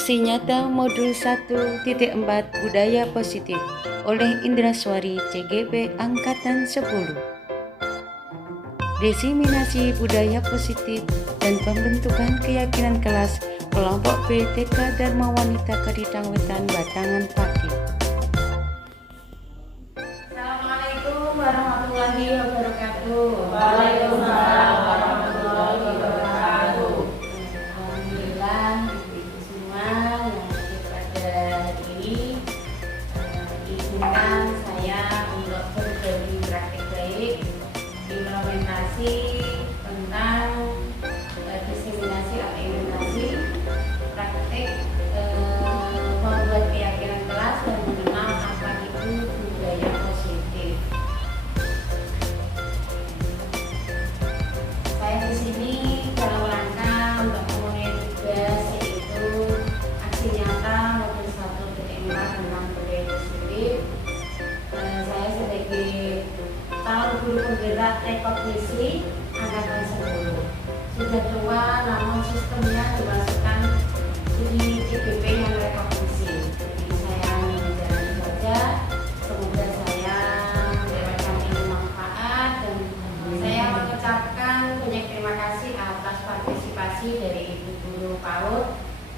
Aksi nyata modul 1.4 Budaya Positif oleh Indraswari CGP Angkatan 10. Diseminasi budaya positif dan pembentukan keyakinan kelas kelompok B TK Dharma Wanita Keditang Wetan Batangan Pati. Assalamualaikum warahmatullahi wabarakatuh. Waalaikumsalam warahmatullahi wabarakatuh. Alhamdulillah ibu semua yang hadir pada hari ini izinkan saya untuk berbagi praktik baik implementasi tentang diseminasi atau implementasi praktik membuat keyakinan kelas dan mengenal apa itu budaya positif. Saya di sini dalam rangka untuk memenuhi tugas yaitu aksi nyata modul 1.4 tentang budaya positif. Saya sebagai calon guru penggerak rekognisi angkatan 10. Sudah tua namun sistemnya dimasukkan di CGP yang rekognisi. Jadi saya menjalani saja. Semoga saya mendapatkan ilmu manfaat dan saya mengucapkan banyak terima kasih atas partisipasi dari Ibu Guru PAUD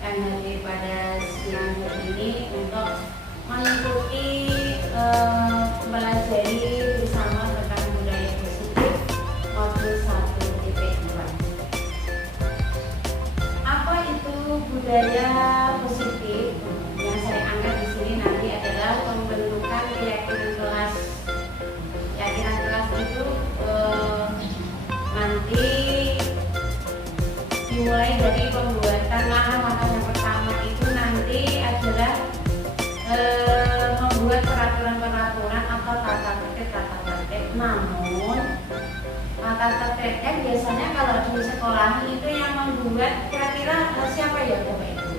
yang hadir pada siang hari ini untuk mengikuti mempelajari bersama tentang budaya positif modul 1.4. Apa itu budaya positif? Yang saya angkat di sini nanti adalah pembentukan keyakinan kelas. Keyakinan kelas itu nanti dimulai dari pembuatan langkah yang pertama itu nanti adalah membuat peraturan-peraturan atau tata tertib. Namun tata tertibnya biasanya kalau di sekolah itu yang membuat kira-kira siapa ya Bapak Ibu?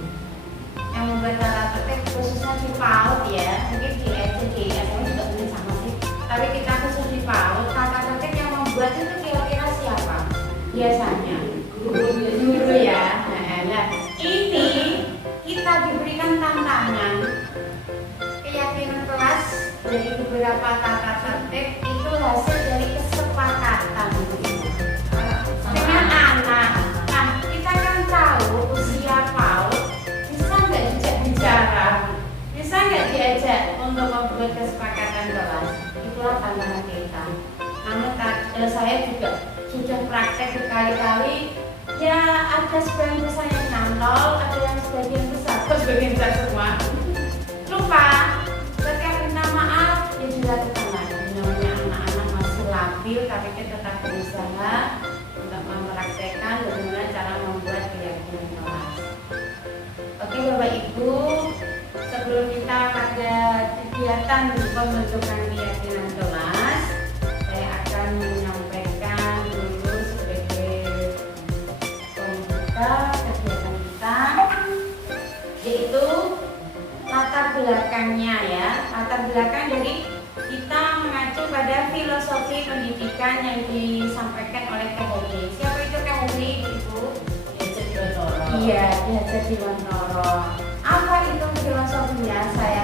Yang membuat tata tertib khususnya di PAUD ya, mungkin di SD, di SMA juga mungkin sama sih. Tapi kita khusus di PAUD, tata tertib yang membuat itu kira-kira siapa? Biasanya guru ya. Nah, ini kita diberikan tantangan keyakinan kelas dari beberapa tata tertib itu hasil dari kesepakatan dengan anak. Nah, kita kan tahu usia PAUD bisa nggak diajak bicara, bisa nggak diajak untuk membuat kesepakatan kelas. Itulah tantangan kita. Namun saya juga sudah praktek berkali-kali. Ya ada sebagian besar yang nyantol, ada yang sebagian besar, sebagian besar semua lupa. Ketika minta maaf ya dilakukan lagi. Namanya anak-anak masih labil, tapi kita tetap berusaha untuk mempraktekkan bagaimana cara membuat keyakinan kelas. Oke Bapak Ibu, sebelum kita pada kegiatan pembentukan keyakinan kelas, saya akan menyampaikan dulu sebagai pembuka kegiatan kita, yaitu latar belakangnya ya. Latar belakang dari kita mengacu pada filosofi pendidikan yang disampaikan oleh KHD. Siapa itu KHD Ibu? Iya, Hajar Dewantoro. Apa itu filosofinya? Saya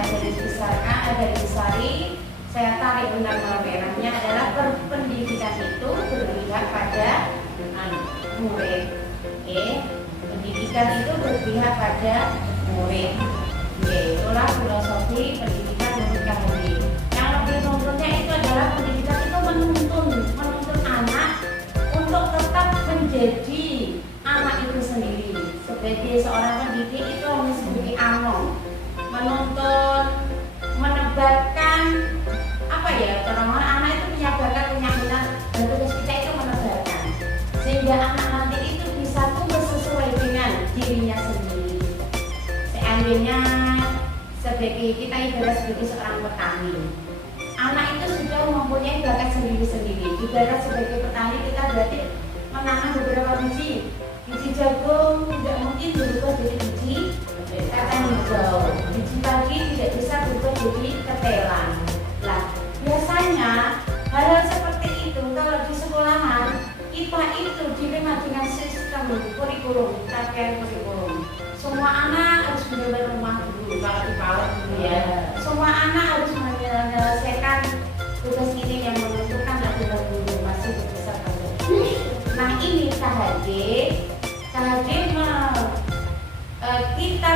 dari Besari, saya tarik benang merahnya adalah pendidikan itu berpihak pada murid. Pendidikan itu berpihak pada murid. Itulah filosofi pendidikan menurut KHD. Yang lebih numpunnya itu adalah pendidikan itu menuntun anak untuk tetap menjadi anak itu sendiri. Sebagai seorang pendidik itu hanya sebagai menuntun, menebarkan apa ya, orang anak itu punya bakat, punya minat, dan tugas kita itu menebarkan sehingga anak nanti itu bisa tumbuh sesuai dengan dirinya sendiri. Seandainya kita ibarat sebagai seorang petani, anak itu sudah mempunyai bakat sendiri-sendiri. Ibarat sebagai petani kita berarti menanam beberapa biji jagung tidak mungkin berubah jadi biji kacang hijau, biji padi tidak bisa berubah jadi ketelan. Nah, biasanya hal-hal seperti itu kalau di sekolahan kita itu diterima dengan sistem kurikulum, kurikulum. Semua anak harus bener-bener rumah dulu kalau di PAUD dulu ya. Semua anak harus menyelesaikan tugas ini yang menentukan adalah guru masih berbesar pada. Nah ini KHD kita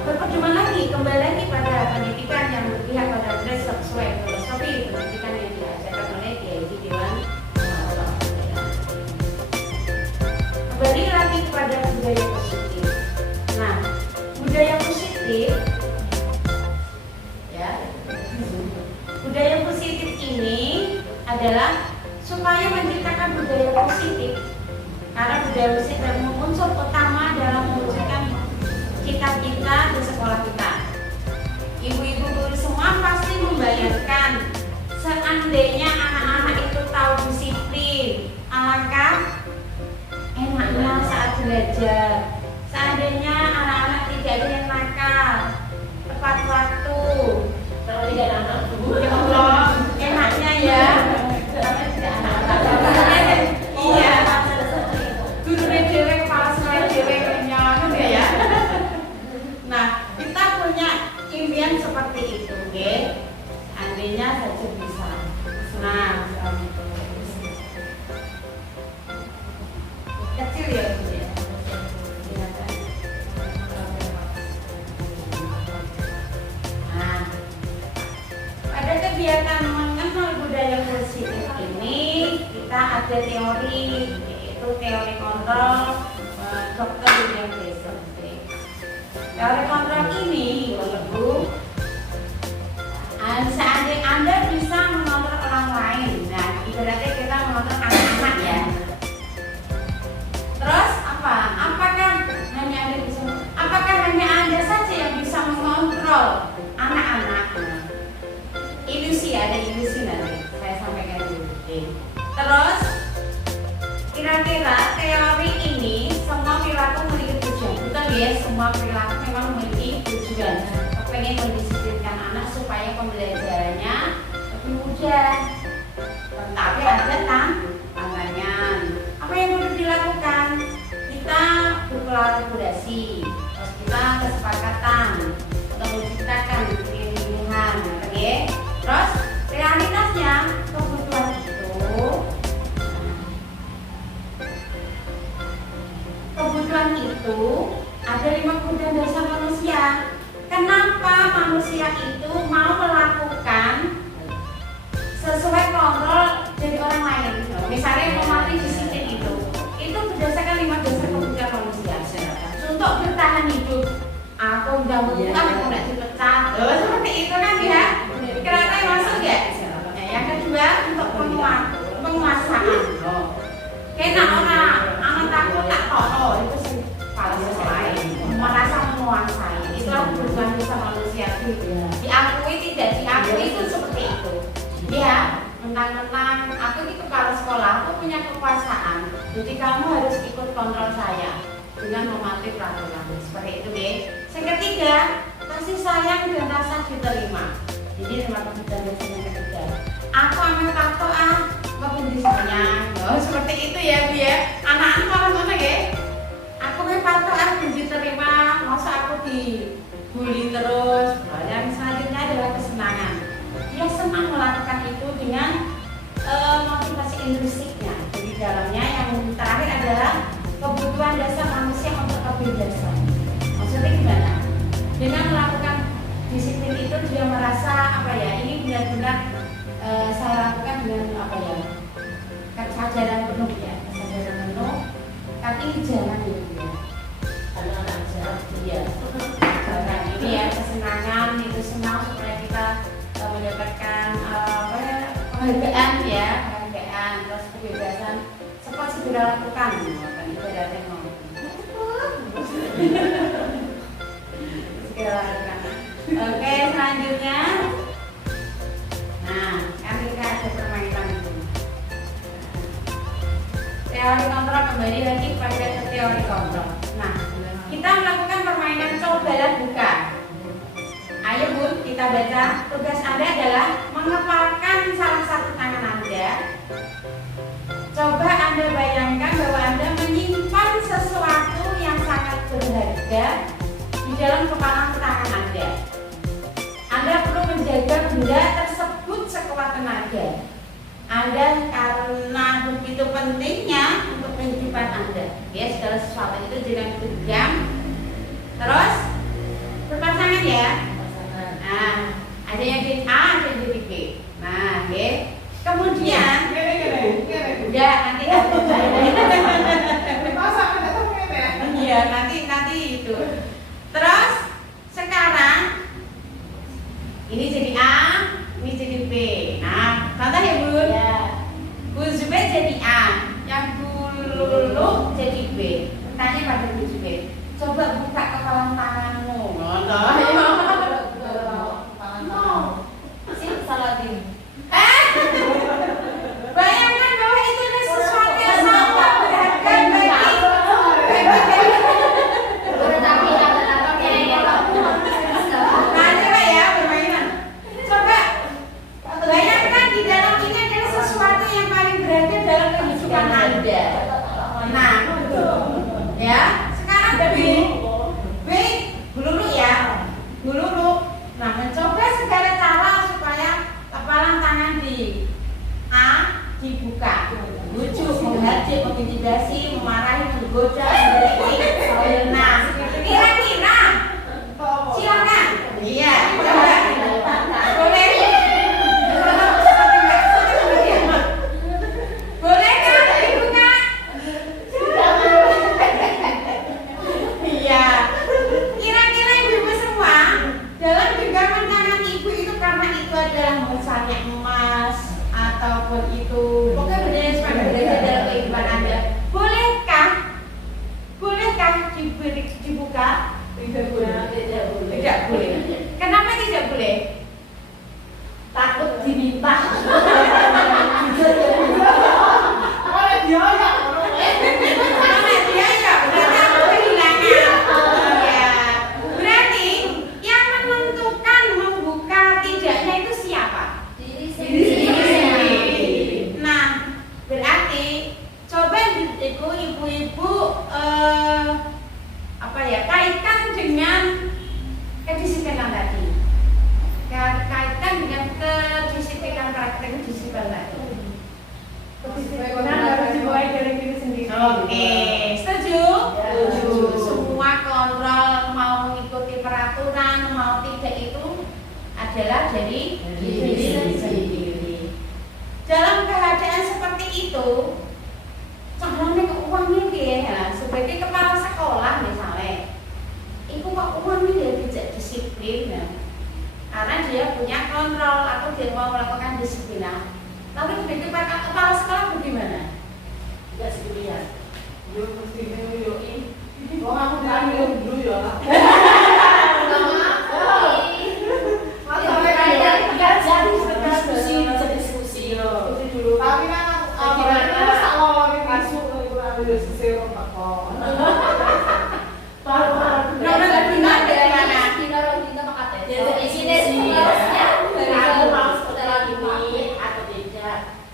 berpedoman lagi kembali lagi pada pendidikan yang berpihak pada sesuai filosofi pendidikan yang diajarkan oleh Kiai Dewan. Kembali lagi kepada budaya positif. Nah, budaya positif ya. Budaya positif ini adalah supaya menciptakan budaya positif. Karena budaya positif adalah unsur utama dalam mewujudkan cita-cita di sekolah kita. Ibu-ibu guru semua pasti membayangkan seandainya anak-anak itu tahu disiplin, alangkah enaknya saat belajar. Seandainya anak-anak tidak ada yang nakal, tepat waktu. Kalau tidak anak, Ya Allah, enaknya ya. Iya. Guru dewe kepala sekolah dewe kenyang ya. Nah, kita punya impian seperti itu, oke? Andainya saja bisa. Nah, kecil ya, Bu ya. Nah, pada kegiatan mengenal budaya positif ini kita ada teori, yaitu teori kontrol Dr. William James. Teori kontrol ini, Ibu, seandainya Anda bisa mengontrol orang lain, nah ibaratnya kita mengontrol anak-anak ya. Terus apa? Apakah hanya Anda saja yang bisa mengontrol anak-anak? Ilusi, ada ilusi nanti saya sampaikan dulu. Terus kira-kira teori ini semua perilaku memiliki tujuan, betul ya? Semua perilaku memang memiliki tujuan. Pengen mendisiplinkan anak supaya pembelajarannya lebih mudah. Tapi ada tantangan. Apa yang perlu dilakukan? Kita berkolaborasi, terus kita kesepakatan untuk menciptakan pilihan, oke? Terus realitasnya kebutuhan itu ada 5 kebutuhan dasar manusia. Kenapa manusia itu mau melakukan sesuai kontrol dari orang lain? Misalnya mematuhi disiplin itu berdasarkan 5 dasar kebutuhan manusia. Untuk bertahan hidup, aku udah bukan aku nggak dipecat. Seperti itu kan ya? Kira-kira masuk ya? Nah, yang kedua untuk penguasaan. Kena orang anak takut tak tahu itu sih paling sesuai. Merasa menguasai. Itulah kebutuhan dasar manusia. Diakui tidak diakui itu seperti itu. Ya, mentang-mentang aku ini kepala sekolah, aku punya kekuasaan. Jadi kamu harus ikut kontrol saya dengan mematuhi peraturan. Seperti itu deh. Yang ketiga, kasih sayang dan rasa diterima. Jadi 5 kebutuhan dasar yang ketiga. Aku ambil tato lebih disayang. Seperti itu ya Bu ya. Anak-anak malah mana ya? Aku ambil tato belum diterima. Masa aku dibully terus. Yang selanjutnya adalah kesenangan. Dia senang melakukan itu dengan motivasi intrinsiknya. Jadi dalamnya yang terakhir adalah kebutuhan dasar manusia untuk kebebasan. Maksudnya gimana? Dengan melakukan disiplin itu dia merasa apa ya? Ini benar-benar saya lakukan dengan apa ya? Kesadaran penuh ya, kesadaran penuh. Tapi jangan ya, anak-anak jangan dia. Jangan ini ya kesenangan itu senang supaya kita mendapatkan penghargaan ya, penghargaan terus kebebasan cepat segera lakukan. Itu ada teknologi. Segera lakukan. Oke, selanjutnya. Nah, kan kita ada permainan itu. Teori kontrol kembali lagi pada teori kontrol. Nah, kita melakukan permainan cobalah buka. Ayo Bun, kita baca. Tugas Anda adalah mengepalkan salah satu tangan Anda. Coba Anda bayangkan bahwa Anda menyimpan sesuatu yang sangat benda tersebut sekuat tenaga Anda karena begitu pentingnya untuk kehidupan Anda. Ya, segala sesuatu itu jangan genggam. Terus berpasangan ya. Nah, ada yang di A, ada yang di B. Nah, oke. Kemudian ya nanti iya nanti itu. Terus sekarang ini jadi A, ini jadi B. Nah, contoh ya Bun. Ya. Bu Zubair jadi A, yang Bu Lulu jadi B. Tanya pada Bu Zubair, coba buka kepala tanganmu. Sih salah tim. Bayangkan bahwa itu adalah sesuatu yang sangat berharga Tetapi anak-anak yang Nah, coba ya permainan. Coba bayangkan di dalam ini adalah sesuatu yang paling berharga dalam kehidupan Anda. Nah, ya sekarang B Lulu ya, Bu Lulu. Nah, mencoba segala cara supaya kepalan tangan di A dibuka, bujuk, menghadir, mengintimidasi, memarahi, menggoda, mengeritik. Nah, kira-kira silakan. Iya, coba. Boleh. Boleh kan dibuka? Iya. Kira-kira ibu-ibu semua dalam genggaman tangan ibu itu karena itu adalah misalnya emas ataupun itu pokoknya benda yang sangat berharga dalam kehidupan Anda. Bolehkah dibuka? tidak boleh. Tidak boleh. Kenapa tidak boleh? Takut diminta. Karena dia ya berarti aku kehilangan. Iya. Berarti yang menentukan membuka tidaknya itu siapa? Diri Nah, berarti coba ibu-ibu kaitkan dengan kedisiplinan tadi. Kaitkan dengan kedisiplinan praktek kedisiplinan tadi. Kedisiplinan harus dimulai dari diri sendiri. Oke, setuju? Setuju. Semua kontrol mau mengikuti peraturan mau tidak itu adalah dari diri sendiri. Dalam keadaan seperti itu, caranya keuangan ya, sebagai kepala sekolah misalnya, itu kok uangnya dia tidak disiplin ya. Karena dia punya kontrol atau dia mau melakukan disiplin. Lalu sebagai kepala sekolah bagaimana? Tidak sendirian. Yo mesti nyoyoki. Wong aku kan dulu ya lah. Diskusi. Tapi kan aku tak ngomong masuk itu ambil sesero kok.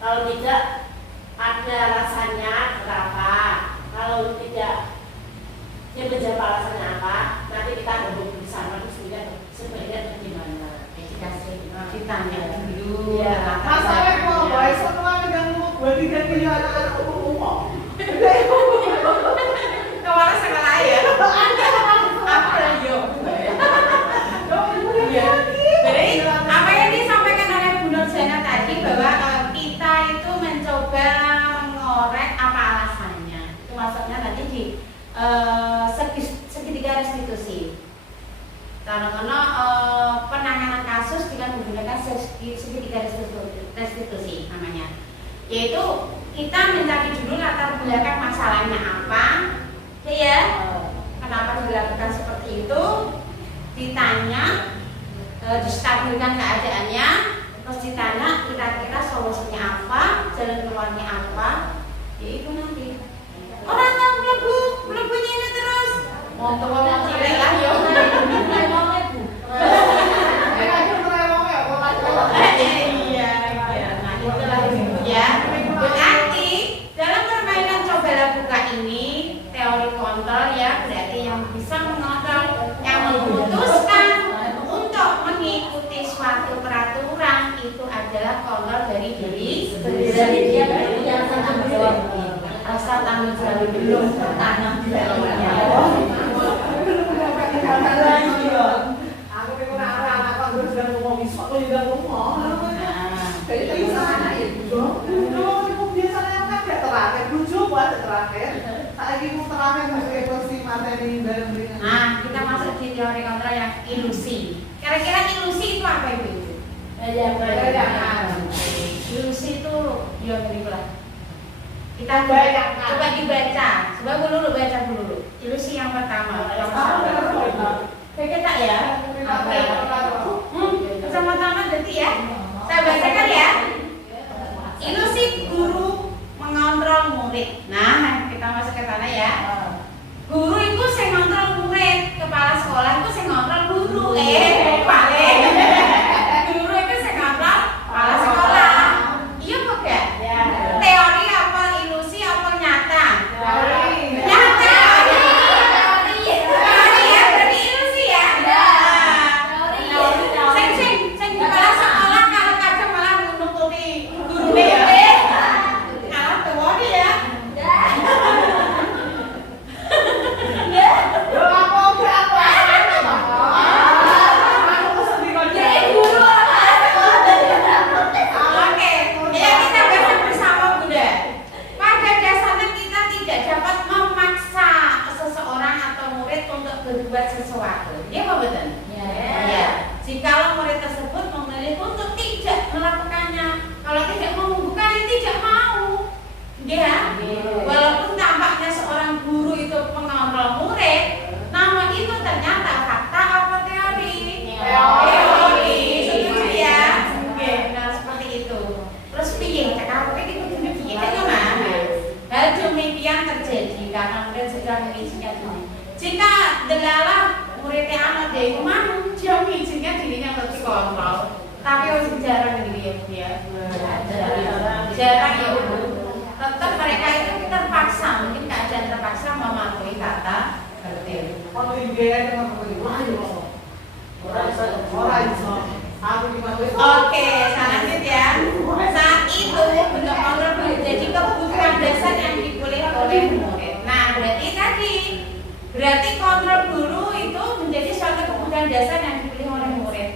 Kalau tidak ada rasanya berapa, kalau tidak dia menjawab alasannya apa, nanti kita gabung bersama terus lihat sebenarnya bagaimana. Ditanya dulu. Iya. Masalah kok bae semua dengan berarti kan punya anak-anak umum. Kepala sekolah ya. Apa yo? Jadi apa yang disampaikan oleh Bu Nurjana tadi bahwa kita itu mencoba mengorek apa alasannya. Itu maksudnya nanti di segitiga restitusi. Karena penanganan kasus dengan menggunakan segitiga restitusi namanya. Yaitu kita mencari dulu latar belakang masalahnya apa, ya. Kenapa dilakukan seperti itu? Ditanya, distabilkan keadaannya, terus ditanya kira-kira solusinya apa, jalan keluarnya apa, yaitu nanti. Orang tahu melebunya ini terus. Untuk ngomong cilik lah yo. Iya. Nah itulah ya. Berarti dalam permainan cobalah buka ini teori kontrol ya, berarti yang bisa mengontrol, yang memutuskan untuk mengikuti suatu peraturan itu adalah kontrol dari diri Sendiri. Jadi dia punya tanggung jawab. Rasa tanggung jawab belum tertanam di dalamnya. Aku pengen anak-anak kan terus dan ngomong isok tuh juga ngomong. Jadi itu sana itu. Itu biasanya kan kayak terakhir lucu buat terakhir. Tak lagi mau terakhir masuk evolusi materi dan dengan. Nah, kita masuk di teori kontrol yang ilusi. Kira-kira ilusi itu apa Ibu? Bayangan. Ilusi itu ya begitulah. Kita Bayangan. coba dibaca. Coba dulu baca dulu. Ilusi yang pertama. Kayak tak ya? Sama-sama berarti ya. Saya bacakan ya. Ilusi guru mengontrol murid. Nah, kita masuk ke sana ya. Guru itu saya ngontrol murid, kepala sekolah itu saya ngontrol guru. Balik. Guru itu saya ngontrol kepala sekolah. Iya kok ya? Teori apa ilusi apa nyata? Nyata. Teori ya, berarti ilusi ya. Sing kepala sekolah kadang-kadang malah nututi guru ya. Kalau teori ya. Oke, ya kita bahas bersama Bunda. Pada dasarnya kita tidak dapat memaksa seseorang atau murid untuk berbuat sesuatu. Dia apa betul? Ya. Jikalau murid tersebut memilih untuk tidak melakukannya, kalau tidak membukannya tidak mau, ya. Walaupun tampaknya seorang guru itu pengontrol murid, namun itu ternyata fakta apa teori? Teori. Setuju ya? Oke, nah seperti itu. Terus piye? Cakap apa itu piye? Bagaimana? Hal demikian terjadi karena murid segera mengizinkan diri. Jika delalah muridnya anak dia mau, dia mengizinkan dirinya untuk dikontrol. Tapi harus jarang ini ya, jarang ya. Tetap mereka itu terpaksa, mungkin keadaan terpaksa mematuhi kata tertib. Oke, lanjut ya. Saat itu bentuk kontrol menjadi kebutuhan dasar yang dipilih oleh murid. Nah, berarti kontrol guru itu menjadi suatu kebutuhan dasar yang dipilih oleh murid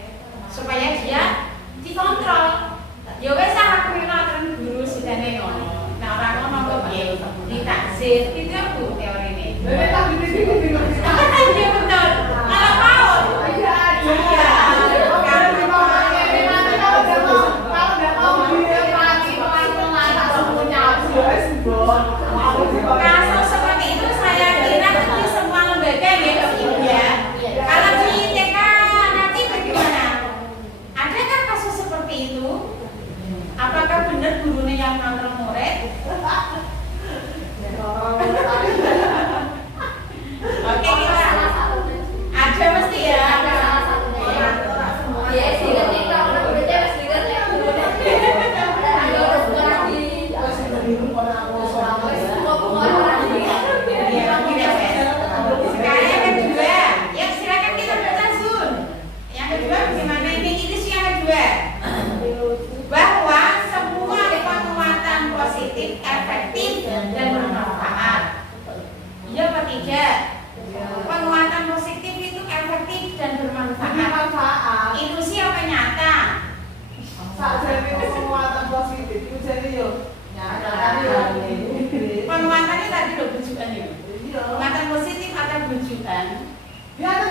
supaya dia dikontrol. Ya wes aku ngelakuin guru sidane ngono. Nah, orang ngono kok piye? Ditakzir itu Bu teori ini. Iya betul. Kalau PAUD. Iya. Kasus seperti itu saya kira di semua lembaga ya Bapak Ibu ya. Kalau di TK nanti bagaimana? Adakah kasus seperti itu? Apakah benar gurunya yang ngontrol murid? Oke kita ada mesti ya. Sekarang yang kedua, ya silakan kita baca Zun. Yang kedua bagaimana ini? Ini sih yang kedua. Bahwa semua penguatan positif efektif dan bermanfaat. Iya apa tidak? Penguatan positif itu efektif dan bermanfaat. Ilusi apa nyata? Penguatannya tadi loh bujukan ya. Penguatan positif atau bujukan? Ada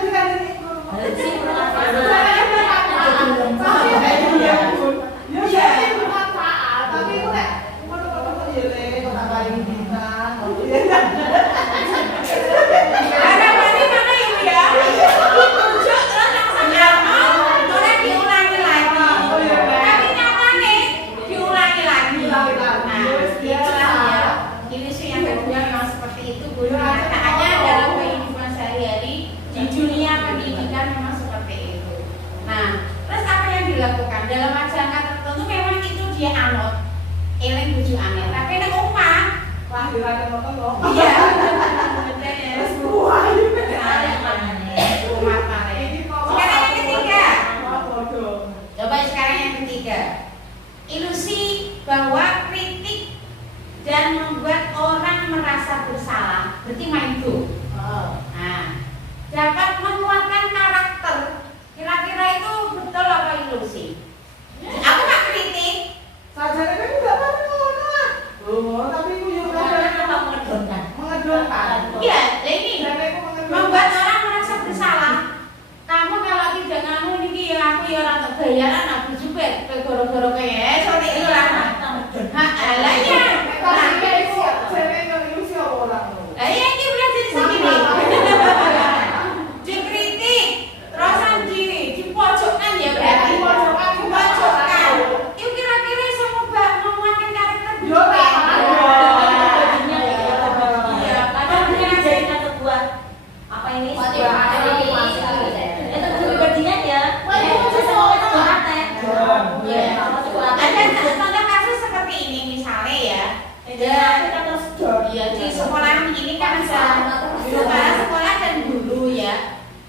berarti mana ibu ya? Dibujuk terus langsung ngomong, boleh diulangi lagi. Tapi nyatanya diulangi lagi. Nah, itulah ya. Ilusi yang kedua memang seperti itu Bu. Kenyataannya dalam kehidupan sehari-hari di dunia pendidikan memang seperti itu. Nah, terus apa yang dilakukan dalam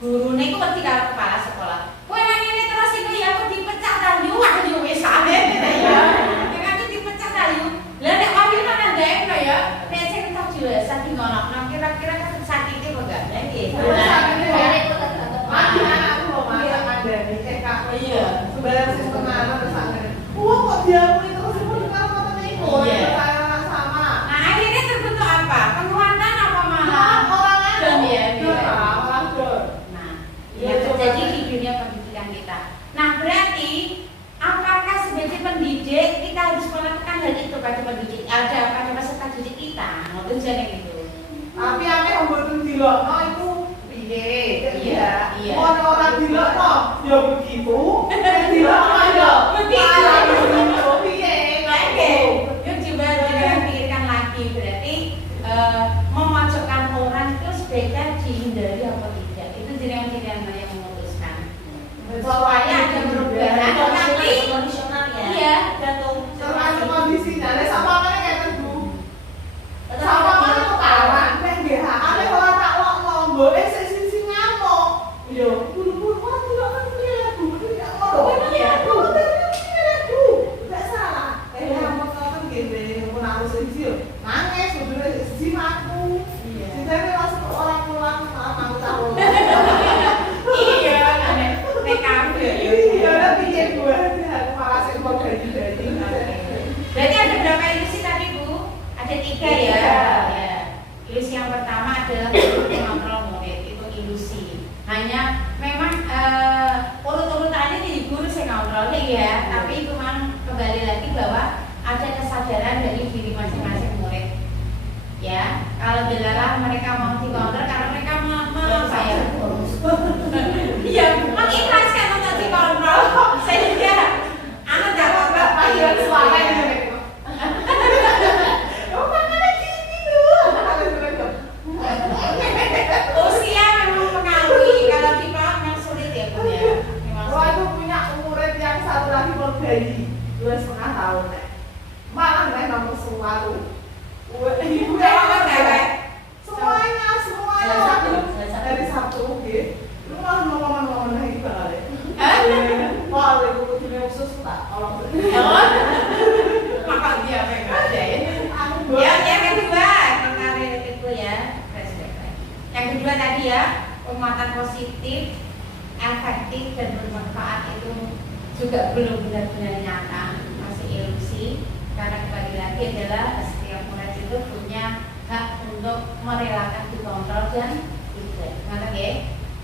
Gurune iku wedi karo kepala sekolah. Kowe nang ngene terus iku ya aku dipecat ta yu, ayo wis ae ya. Nek aku dipecat ta yu. Lah nek ayo nang ndekno ya, nek sing tak jelasan di ngono, kira-kira kan sakite kok gak nggih. Aku mau masak ada nih, Kak. Iya. Sebenarnya sistem anak kesana. Kok diamuni terus ibu dengan kata ibu? Iya. Saya sama. Nah, akhirnya terbentuk apa? Penguatan apa malah? Orang Dan ya, orang dor. Nah, yang terjadi di dunia pendidikan kita. Nah, berarti apakah sebagai pendidik kita harus melakukan hal itu pada pendidik pada peserta didik kita? Ngoten jane gitu. Tapi ame mboten dilokno iku piye? Iya, iya. Orang dilokno ya begitu. Dilokno ya begitu. Piye? Oke, yuk coba kita pikirkan lagi. Berarti memojokkan orang itu sebaiknya dihindari apa tidak? Itu jenengan-jenengan yang memutuskan. Supaya ada perubahan. Tapi kondisional ya. iya, Tergantung kondisinya. Nek sama mana kayak tebu. Sama mana kok kawan? Nek nggih ame ora tak lokno, mbok sik sisi ngamuk. Yo, buru-buru kok dilokno piye Bu? Ya ngono. Iya. Tidak salah. Kamu kan gini, pun aku sendiri nangis, sebenarnya sisi aku. Jadi langsung orang pulang malah aku tahu. iya, nek kamu ya. Iya, tapi ya gue aku malah sih mau dari. Berarti ada berapa ilusi tadi Bu? Ada 3 ya. Iya. Ya. Ilusi yang pertama adalah mengontrol murid, itu ilusi. Hanya memang urut-urutannya di guru saya ngontrol ya, tapi itu memang kembali lagi bahwa ada kesadaran dari diri masing-masing murid. Ya, kalau dilarang mereka mau dikontrol karena mereka saya iya, mengikhlaskan untuk dikontrol. Sehingga anak dapat Ayo suara ini. Oh, mana gini tuh? usia memang mengaruhi. Kalau di bawah memang sulit ya Bu ya. Memang Wah, sulit. itu punya murid yang satu lagi baru bayi 2,5 tahun. Malah nih nomor sesuatu. Ibu Saya yang mau cewek. semuanya dari Sabtu, oke. Lu malah ngomong-ngomong lagi banget. Wah, ibu kucingnya khusus tak? Tolong. Maka dia pengen aja ya. Aku Ya, yang kedua kemarin itu ya, flashback lagi. Yang kedua tadi ya, penguatan positif, efektif dan bermanfaat itu juga belum benar-benar nyata, masih ilusi. Karena kembali lagi adalah setiap murid itu punya hak untuk merelakan dikontrol dan tidak. Ngerti ya?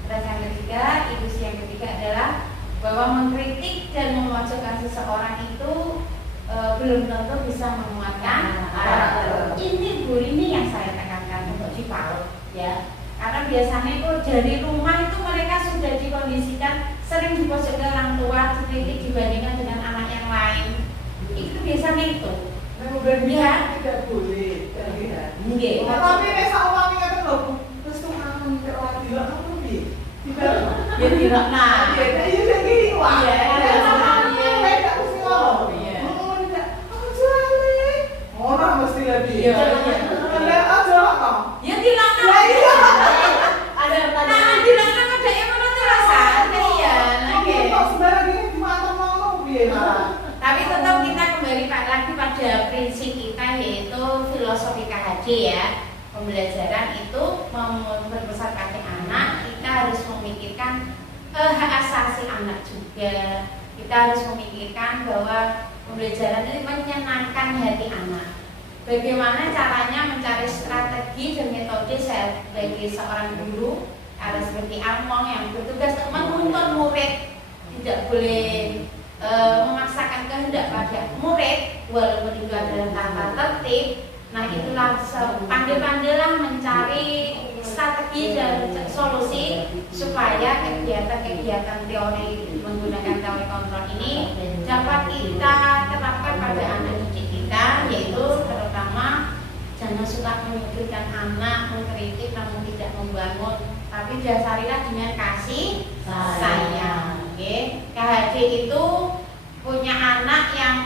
Terus yang ketiga, ilusi yang ketiga adalah bahwa mengkritik dan memojokkan seseorang itu belum tentu bisa menguatkan karakter. Ini Bu, ini yang saya tekankan untuk di PAUD ya. Karena biasanya itu dari rumah itu mereka sudah dikondisikan sering dipojokkan orang tua, dikritik dibandingkan dengan anak yang lain. Itu biasanya itu. ya tidak boleh terlihat. Nggih. Tapi nek sakwani kata lho, terus tuh kangen karo dilok apa piye? Tidak. Ya tidak. Nah, Iya, iya sing iki wae. Iya, iya. Iya, mesti ngono. Iya. Ngono tidak. Aku jale. Ngono mesti lebih. Iya, iya. Ada aja kok. ya dilaknat. Ya iya. Ada Nah, pertanyaan. dilaknat ada yang mana terasa? Iya, nggih. Kok sembarang ini dimatur ngono piye malah? Tapi tetap kita kembali lagi pada prinsip kita yaitu filosofi KHD ya. Pembelajaran itu berbesar pada anak, kita harus memikirkan hak asasi anak juga. Kita harus memikirkan bahwa pembelajaran itu menyenangkan hati anak. Bagaimana caranya mencari strategi dan metode saya sebagai seorang guru harus seperti Among yang bertugas menuntun murid, tidak boleh memaksakan kehendak pada murid walaupun itu adalah tata tertib. Nah itulah pandai-pandailah mencari strategi dan solusi supaya kegiatan-kegiatan teori menggunakan teori kontrol ini dapat kita terapkan pada anak didik kita, yaitu terutama jangan suka menyudutkan anak, mengkritik namun tidak membangun, tapi dasarilah dengan kasih sayang. KHD itu punya anak yang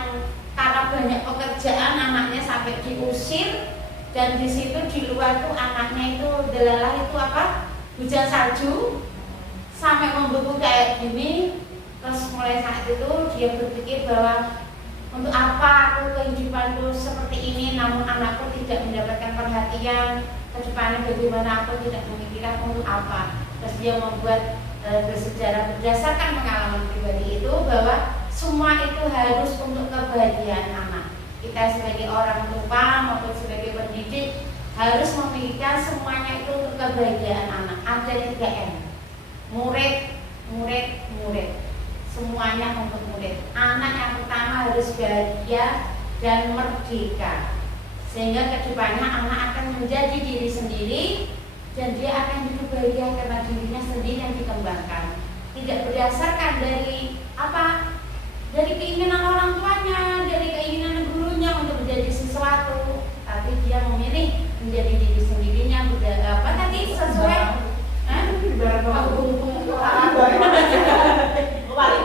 karena banyak pekerjaan anaknya sampai diusir, dan di situ di luar tuh anaknya itu delalah itu apa? Hujan salju, sampai membeku kayak gini. Terus mulai saat itu dia berpikir bahwa untuk apa aku kehidupanku seperti ini, namun anakku tidak mendapatkan perhatian, kedepannya bagaimana aku tidak memikirkan untuk apa. Terus dia membuat bersejarah berdasarkan pengalaman pribadi itu bahwa semua itu harus untuk kebahagiaan anak. Kita sebagai orang tua maupun sebagai pendidik harus memikirkan semuanya itu untuk kebahagiaan anak. Ada 3M, murid, murid, murid. Semuanya untuk murid. Anak yang pertama harus bahagia dan merdeka, sehingga kedepannya anak akan menjadi diri sendiri dan dia akan hidup bahagia karena dirinya sendiri yang dikembangkan, tidak berdasarkan dari apa, dari keinginan orang tuanya, dari keinginan gurunya untuk menjadi sesuatu, tapi dia memilih menjadi diri sendirinya, apa tadi sesuai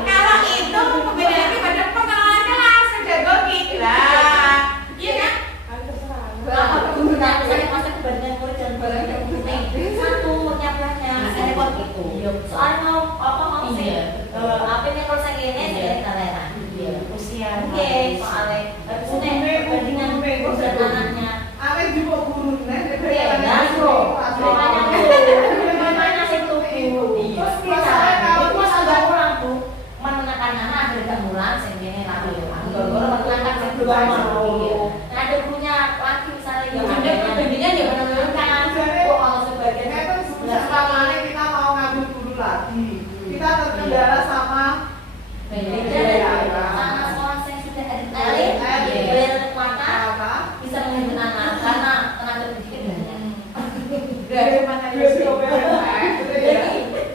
kalau itu pembedaannya pada pengenalannya lah pedagogi lah, iya kan? Kalau penggunaan misalnya masa kebandingan murid dan barang satu nyaplahnya repot gitu. Soalnya mau sih apa-nya kalau saya ini saya kalian Usia oke soalnya harusnya perbandingan murid dan anaknya Awet juga guru nih, makanya itu terus kita terus agak kurang tuh menekan anak ada gak mulang sehingga lalu gara-gara menekan kedua nah ada gurunya lagi misalnya yang ada perbandingan ya benar-benar kan kalau sebagian kan selama ini kita mau ngambil guru lagi, kita terkendala sama beda sama sekolah yang sudah ada berkuota bisa menghimpun anak karena tenaga pendidik banyak dari mana jadi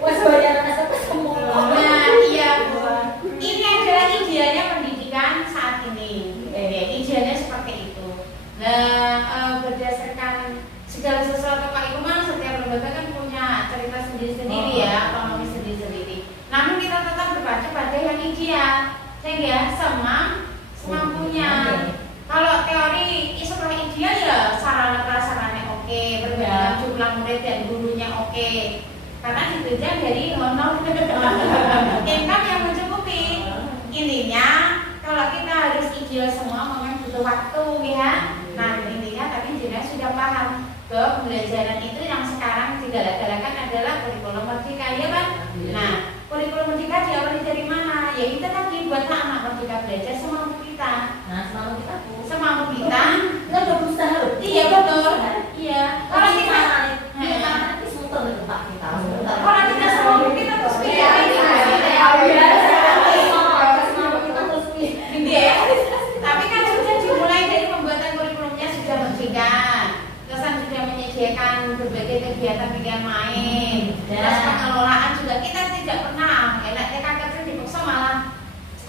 was bayaran SMP semua. Nah, iya Bu. Ini adalah idealnya pendidikan saat ini. Idealnya seperti itu. Nah, berdasarkan segala sesuatu Pak Ibu mah setiap lembaga kan punya cerita sendiri-sendiri ya, ekonomi sendiri-sendiri. Namun kita tetap berpacu pada yang ideal, sehingga semampunya. Kalau teori seperti ideal ya sarana prasarana oke, perbandingan jumlah murid dan gurunya oke. Karena ditunjang dari honor income yang mencukupi. Intinya kalau kita harus ideal semua memang butuh waktu ya. Nah intinya tapi jenengan sudah paham bahwa pembelajaran itu yang sekarang digalak-galakan adalah kurikulum merdeka ya kan. Nah kurikulum merdeka diawali dari mana? Ya kita tadi buat anak merdeka belajar semampu kita. Nah semampu kita Kita udah berusaha iya betul. Iya. Kalau kita kalau kita semampu kita terus tapi kan sudah dimulai dari pembuatan kurikulumnya sudah merdeka, terus sudah menyediakan berbagai kegiatan main, terus pengelolaan juga kita tidak pernah enak TK dipaksa malah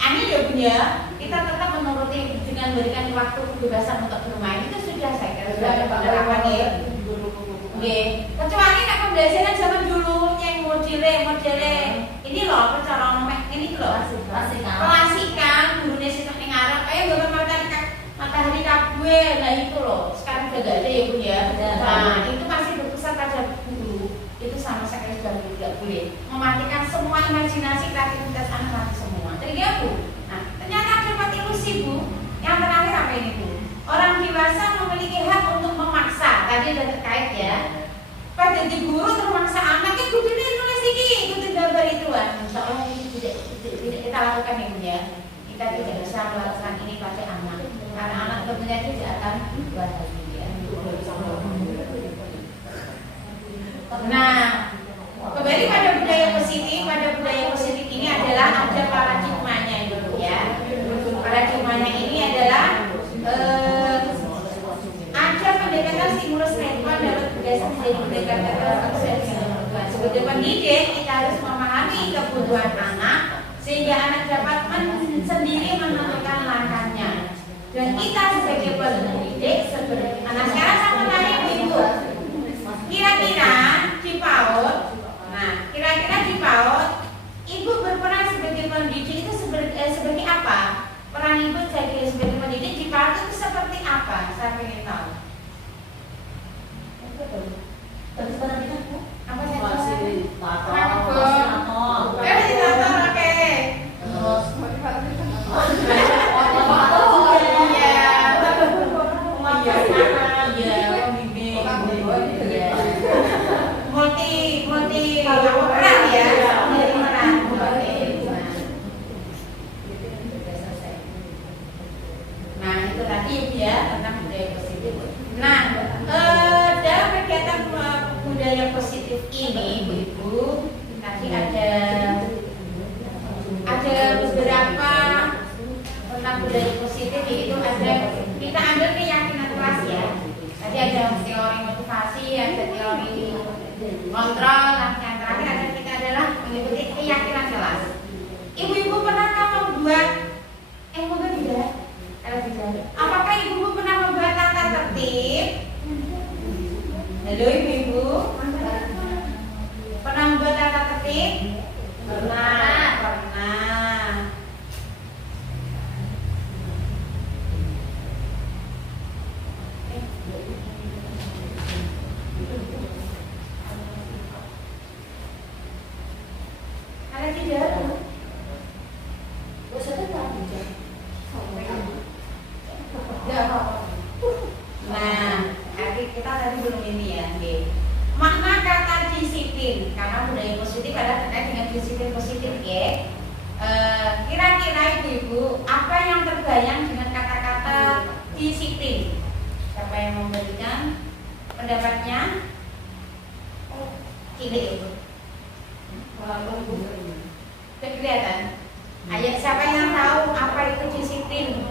aneh ya Bu ya, kita tetap menuruti dengan berikan waktu kebebasan untuk bermain itu sudah saya kira sudah ada penerapan ya. Kecuali nek pembelajaran zaman dulu yang modele ini loh cara nomor ini loh klasikan gurunya sistem ning arep ayo gambar matahari kabeh lah itu loh sekarang sudah gak ada ya Bu ya. Nah itu masih berpusat pada guru itu sama sekali sudah tidak boleh mematikan semua imajinasi kreativitas anak mati semua. Terus Bu, nah ternyata dapat ilusi Bu. Yang terakhir apa ini Bu? Orang dewasa memiliki hak untuk memaksa, tadi sudah terkait ya. Pada di guru termaksa anaknya guru ini nulis ini, ikuti gambar itu kan. Insyaallah ini tidak kita lakukan ya. Kita tidak bisa melakukan ini pada anak, karena anak tentunya tidak akan bahagia. Nah, kembali pada budaya positif. Pada budaya positif ini adalah ada paradigmanya dulu ya. Paradigmanya ini adalah ada pendekatan stimulus respon dapat berdasar menjadi pendekatan sosial. Sebagai pendidik kita harus memahami kebutuhan anak sehingga anak dapat sendiri menentukan langkahnya. Dan kita sebagai pendidik anak sekarang sama tanya Ibu. Kira-kira di PAUD, Ibu berperan sebagai pendidik itu sebagai apa? Peran Ibu sebagai pendidik di PAUD itu seperti apa? Saya ingin tahu. Tapi sebenarnya Bu, Apa masih saja? positif ini ibu-ibu tadi ada beberapa tentang budaya positif, yaitu ada kita ambil keyakinan kelas ya. Tadi ada teori motivasi, ada teori kontrol, dan yang terakhir kita adalah mengikuti keyakinan kelas. Ibu-ibu pernah membuat mungkin tidak? Kalau tidak, apakah ibu-ibu pernah membuat tata tertib? Halo ibu-ibu, pernah membuat tata tertib? Pernah. Ada tidak? Nah, kita tadi belum ini ya, makna kata disiplin, karena budaya positif adalah terkait dengan disiplin positif ya. Kira-kira ibu-ibu apa yang terbayang dengan kata-kata disiplin? Siapa yang memberikan pendapatnya? Cilik ibu. Kelihatan. Ayo, siapa yang tahu apa itu disiplin?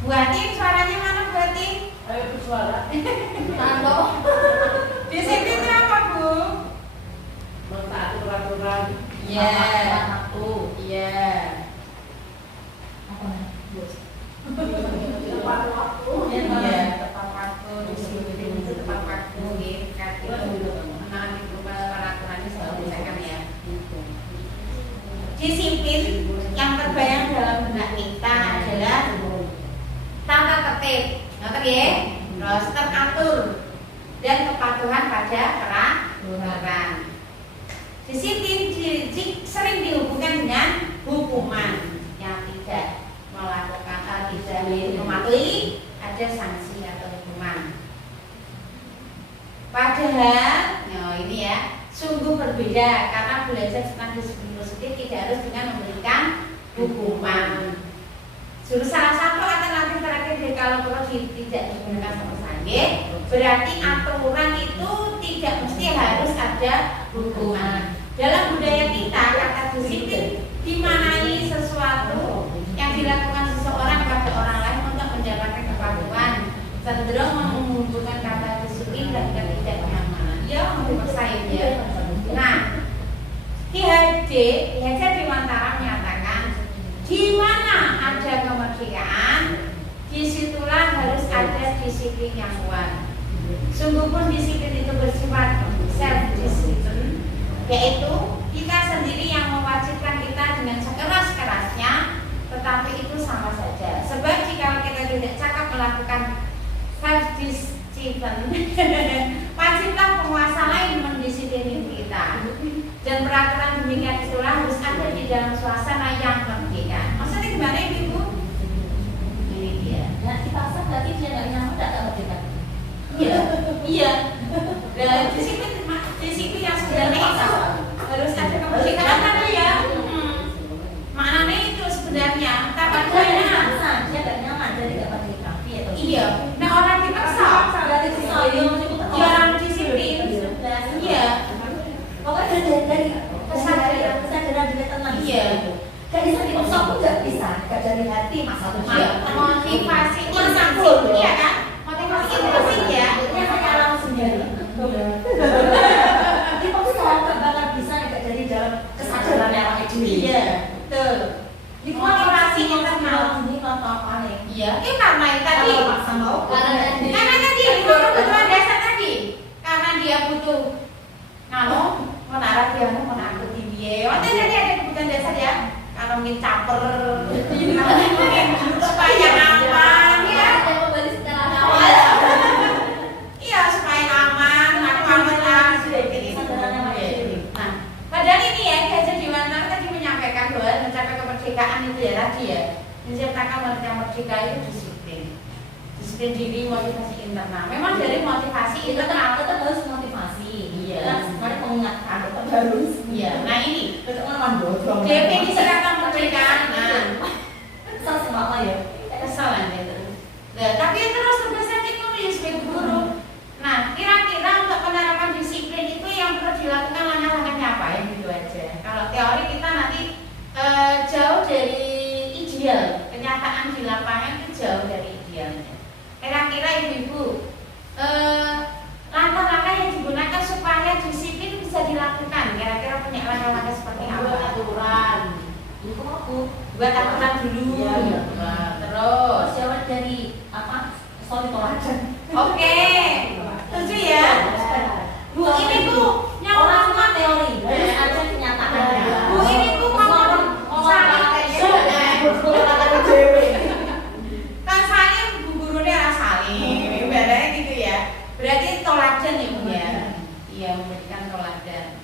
Bu Atin, suaranya mana Bu Atin? Ayo bersuara. Tahu. Disiplin itu apa Bu? Mentaati peraturan. Iya. Waktu. Iya. Tepat waktu. Iya, tepat waktu. Disiplin itu tepat waktu. Itu menaati perubahan peraturannya selalu disampaikan ya. Disiplin yang terbayang dalam benak kita adalah tata tertib, ngerti ya? Terus teratur dan kepatuhan pada peraturan. Disiplin sering dihubungkan dengan hukuman yang tidak melakukan tidak mematuhi, ada sanksi atau hukuman. Padahal, ini ya, sungguh berbeda karena belajar tentang disiplin positif tidak harus dengan memberikan hukuman. Salah satu alternatif terakhir kalau tidak digunakan sama sekali, berarti aturan itu tidak mesti harus ada hukuman. Dalam budaya kita, kata disiplin dimaknai sesuatu yang dilakukan seseorang pada orang lain untuk mendapatkan kepatuhan, cenderung mengumpulkan kata disiplin dan ketidaknyamanan. Ya, dipaksain ya. Nah, Ki Hajar Dewantara menyatakan, di mana ada kemerdekaan, disitulah harus ada disiplin yang kuat. Sungguh pun disiplin itu bersifat self-discipline, yaitu kita sendiri yang mewajibkan kita dengan sekeras-kerasnya, tetapi itu sama saja. Sebab jika kita tidak cakap melakukan self-discipline, wajiblah penguasa lain mendisiplini kita. Dan peraturan demikian itulah harus ada di dalam suasana yang merdeka. Maksudnya gimana ibu? Ini dia. Nah, dipaksa berarti dia nggak nyaman, nggak merdeka. Iya. Dan disiplin yang sebenarnya itu harus ada kemerdekaan tadi ya. Maknanya itu sebenarnya. Tapi Dia nggak nyaman, jadi nggak merdeka. iya. Nah orang dipaksa. Ya orang disiplin. Iya. Pokoknya dari kesadaran dia tenang. Iya. Gak bisa dipaksa pun nggak bisa. Gak dari hati masalahnya. Motivasi intrinsik, iya kan? Motivasi intrinsik ya. Dia hanya alami sendiri. Dipaksa nggak bakal bisa, nggak jadi dalam kesadaran yang pakai diri. Iya, betul. Motivasi internal. Ini contoh paling. Iya, karena tadi. Karena tadi kebutuhan dasar tadi. Karena dia butuh menara dia menangkuti dia. Waktu tadi ada kebutuhan dasar ya. Kalau mungkin caper, mungkin supaya aman ya. Iya, supaya aman, aku aman lah. Nah, padahal ini ya, Ki Hajar Dewantara tadi menyampaikan bahwa mencapai kemerdekaan itu ya tadi ya, menciptakan yang merdeka itu disiplin diri, motivasi internal. Memang dari motivasi internal Tetap harus motivasi. Iya. Sebenarnya mengingatkan tetap harus. Iya. Nah ini Tetap ngomong definisi kata kemerdekaan. Nah, kesal sama apa ya? kesalahan itu. Nah, tapi terus tugasnya itu nulis sebagai guru buat aturan dulu. Iya, iya. Terus, Jawab dari apa? Soal toladan. oke, setuju ya. Bu ini Bu, yang Orang ngomong teori, harus ada kenyataannya. Bu ini Bu ngomong saling kan saling Bu gurunya saling, ibaratnya gitu ya. Berarti toladan ya Bu ya. Iya, memberikan toladan.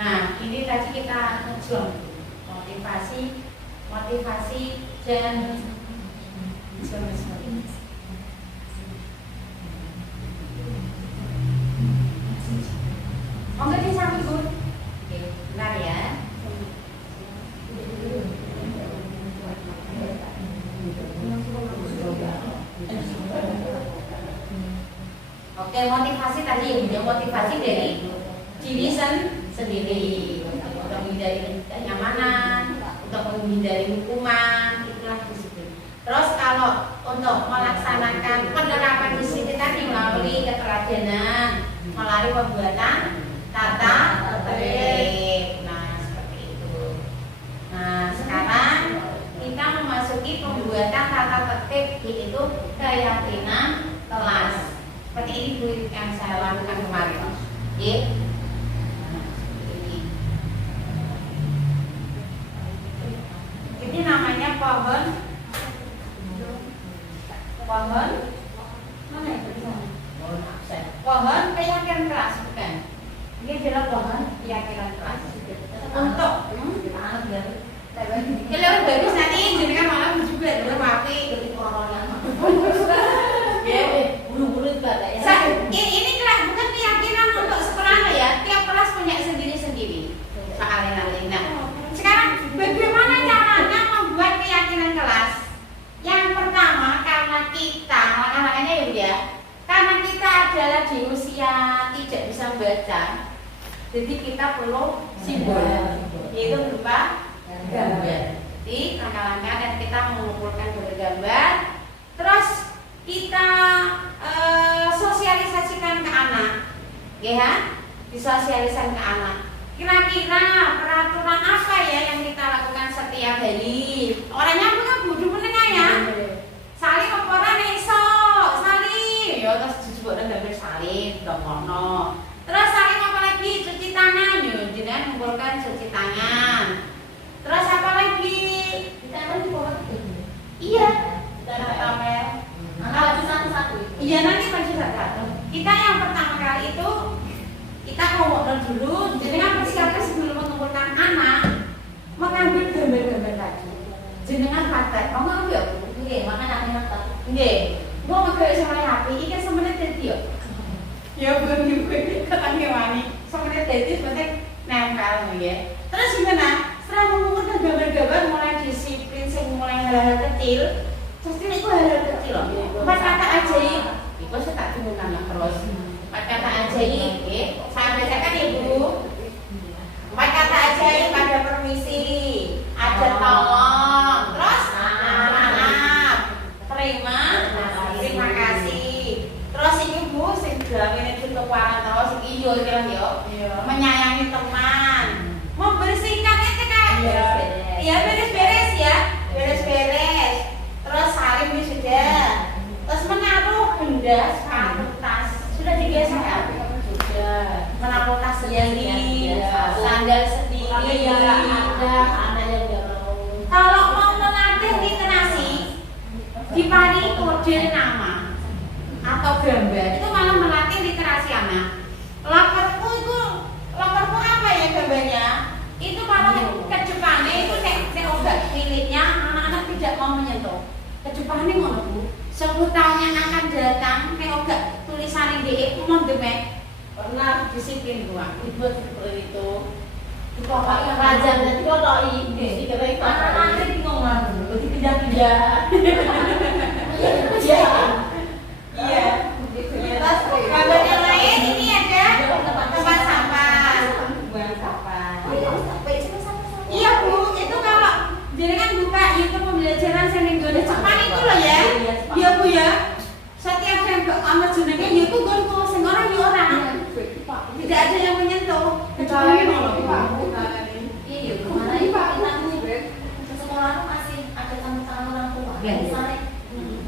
Nah, ini tadi kita ngejon motivasi dan monggo disambut Bu. Oke, bentar ya. Oke, motivasi tadi ya, motivasi dari diri sendiri untuk menghindari kenyamanan, untuk menghindari hukuman, itulah disiplin. Terus kalau untuk melaksanakan penerapan disiplin tadi melalui keteladanan, melalui pembuatan tata tertib. Nah, seperti itu. Nah, sekarang kita memasuki pembuatan tata tertib, yaitu keyakinan kelas. Seperti ini Bu yang saya lakukan kemarin. Oke. Ini namanya pohon mana itu di sana? Pohon keyakinan kelas, bukan? Ini adalah pohon keyakinan kelas. Untuk kalau bagus nanti jenengan malam juga dulu mati ya. Buru-buru juga ada ya. Ini kelas bukan keyakinan untuk sekolah ya. Tiap kelas punya sendiri-sendiri soalnya nanti. Nah, sekarang bagaimana caranya membuat keyakinan kelas? Yang pertama karena kita, makanya ya Bu ya, karena kita adalah di usia tidak bisa membaca, jadi kita perlu simbol, yaitu berupa gambar. Jadi langkah-langkah dan kita mengumpulkan gambar, terus kita sosialisasikan ke anak, ya, disosialisasikan ke anak. Kira-kira peraturan apa ya yang kita lakukan setiap hari? Orangnya bukan bodoh menengah ya. Saling laporan esok, saling, ya terus disebutkan gambar saling, dokono. Terus saling apa lagi? Cuci tangan, ya, jenengan mengumpulkan cuci tangan. Terus apa lagi? Kita kan di bawah itu. Iya, tapel. Kalau satu-satu. Iya nanti maju satu. Kita yang pertama kali itu kita ngobrol dulu. Jenengan persiapkan sebelum mengumpulkan anak mengambil gambar-gambar tadi. Jenengan praktek, kamu ambil? Oke, makan anak tak. Nggih. Mau ngegawe sama HP iki kan semenit dadi yo. Ya belum juga katanya wani. Semenit dadi sebenarnya nempel ya. Terus gimana? Setelah mengumpulkan gambar-gambar mulai disiplin sing mulai hal-hal kecil. Terus itu hal-hal kecil loh. Empat kata ajaib. Iku saya tak gunakan terus. Empat kata ajaib, nggih. Saya bacakan ya Bu. Empat kata ajaib, ada permisi, ada tolong, terus maaf, terima kasih. Terus ini Bu, sing ini tutup warna terus iki yo kira menyayangi teman, membersihkan itu kan. Iya beres-beres ya, beres-beres. Terus saling wisuda. Terus menaruh benda sepatu tas. Sudah dibiasakan? Sudah. Menaruh tas sendiri, sandal sendiri. Ada yang nggak mau. Kalau mau melatih literasi, dipari kode nama atau gambar, itu malah melatih literasi anak. Lokerku apa ya gambarnya? Itu malah ke depannya itu nek obat miliknya anak-anak tidak mau menyentuh. Ke depannya ngono Bu. 10 tahun yang akan datang nek obat tulisan DE mau demek. Pernah disiplin gua. Dibuat seperti itu. Dipokoknya pelajaran nanti kotori. Dikira itu. Anak-anak ini ngomong, berarti pindah-pindah. Iya. Iya. Terus gambar yang lain ini ada tempat sampah. Buang sampah. Iya Bu, itu kalau jenengan buka YouTube pembelajaran sing ning gone Jepang itu loh ya. Iya Bu ya. Setiap yang ke amat jenenge ya itu gon sing ora ya ora. Tidak ada yang menyentuh. Ke misalnya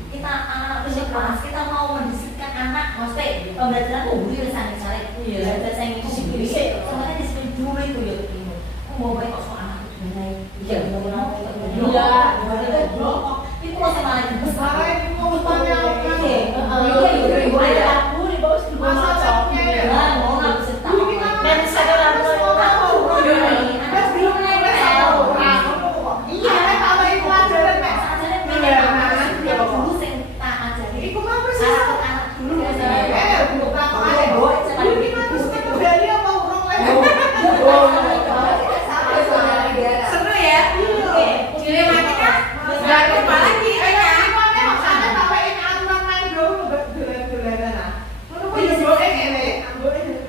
kita anak usia kelas kita mau mendisiplinkan anak, maksudnya pembelajaran guru misalnya belajar saya disiplin, sebenarnya disiplin dulu itu ya ini. Mau baik kok anak itu mulai, iya mau itu masih malah besar. Itu mau bertanya apa? Seru ya? Dilematika nggak lupa lagi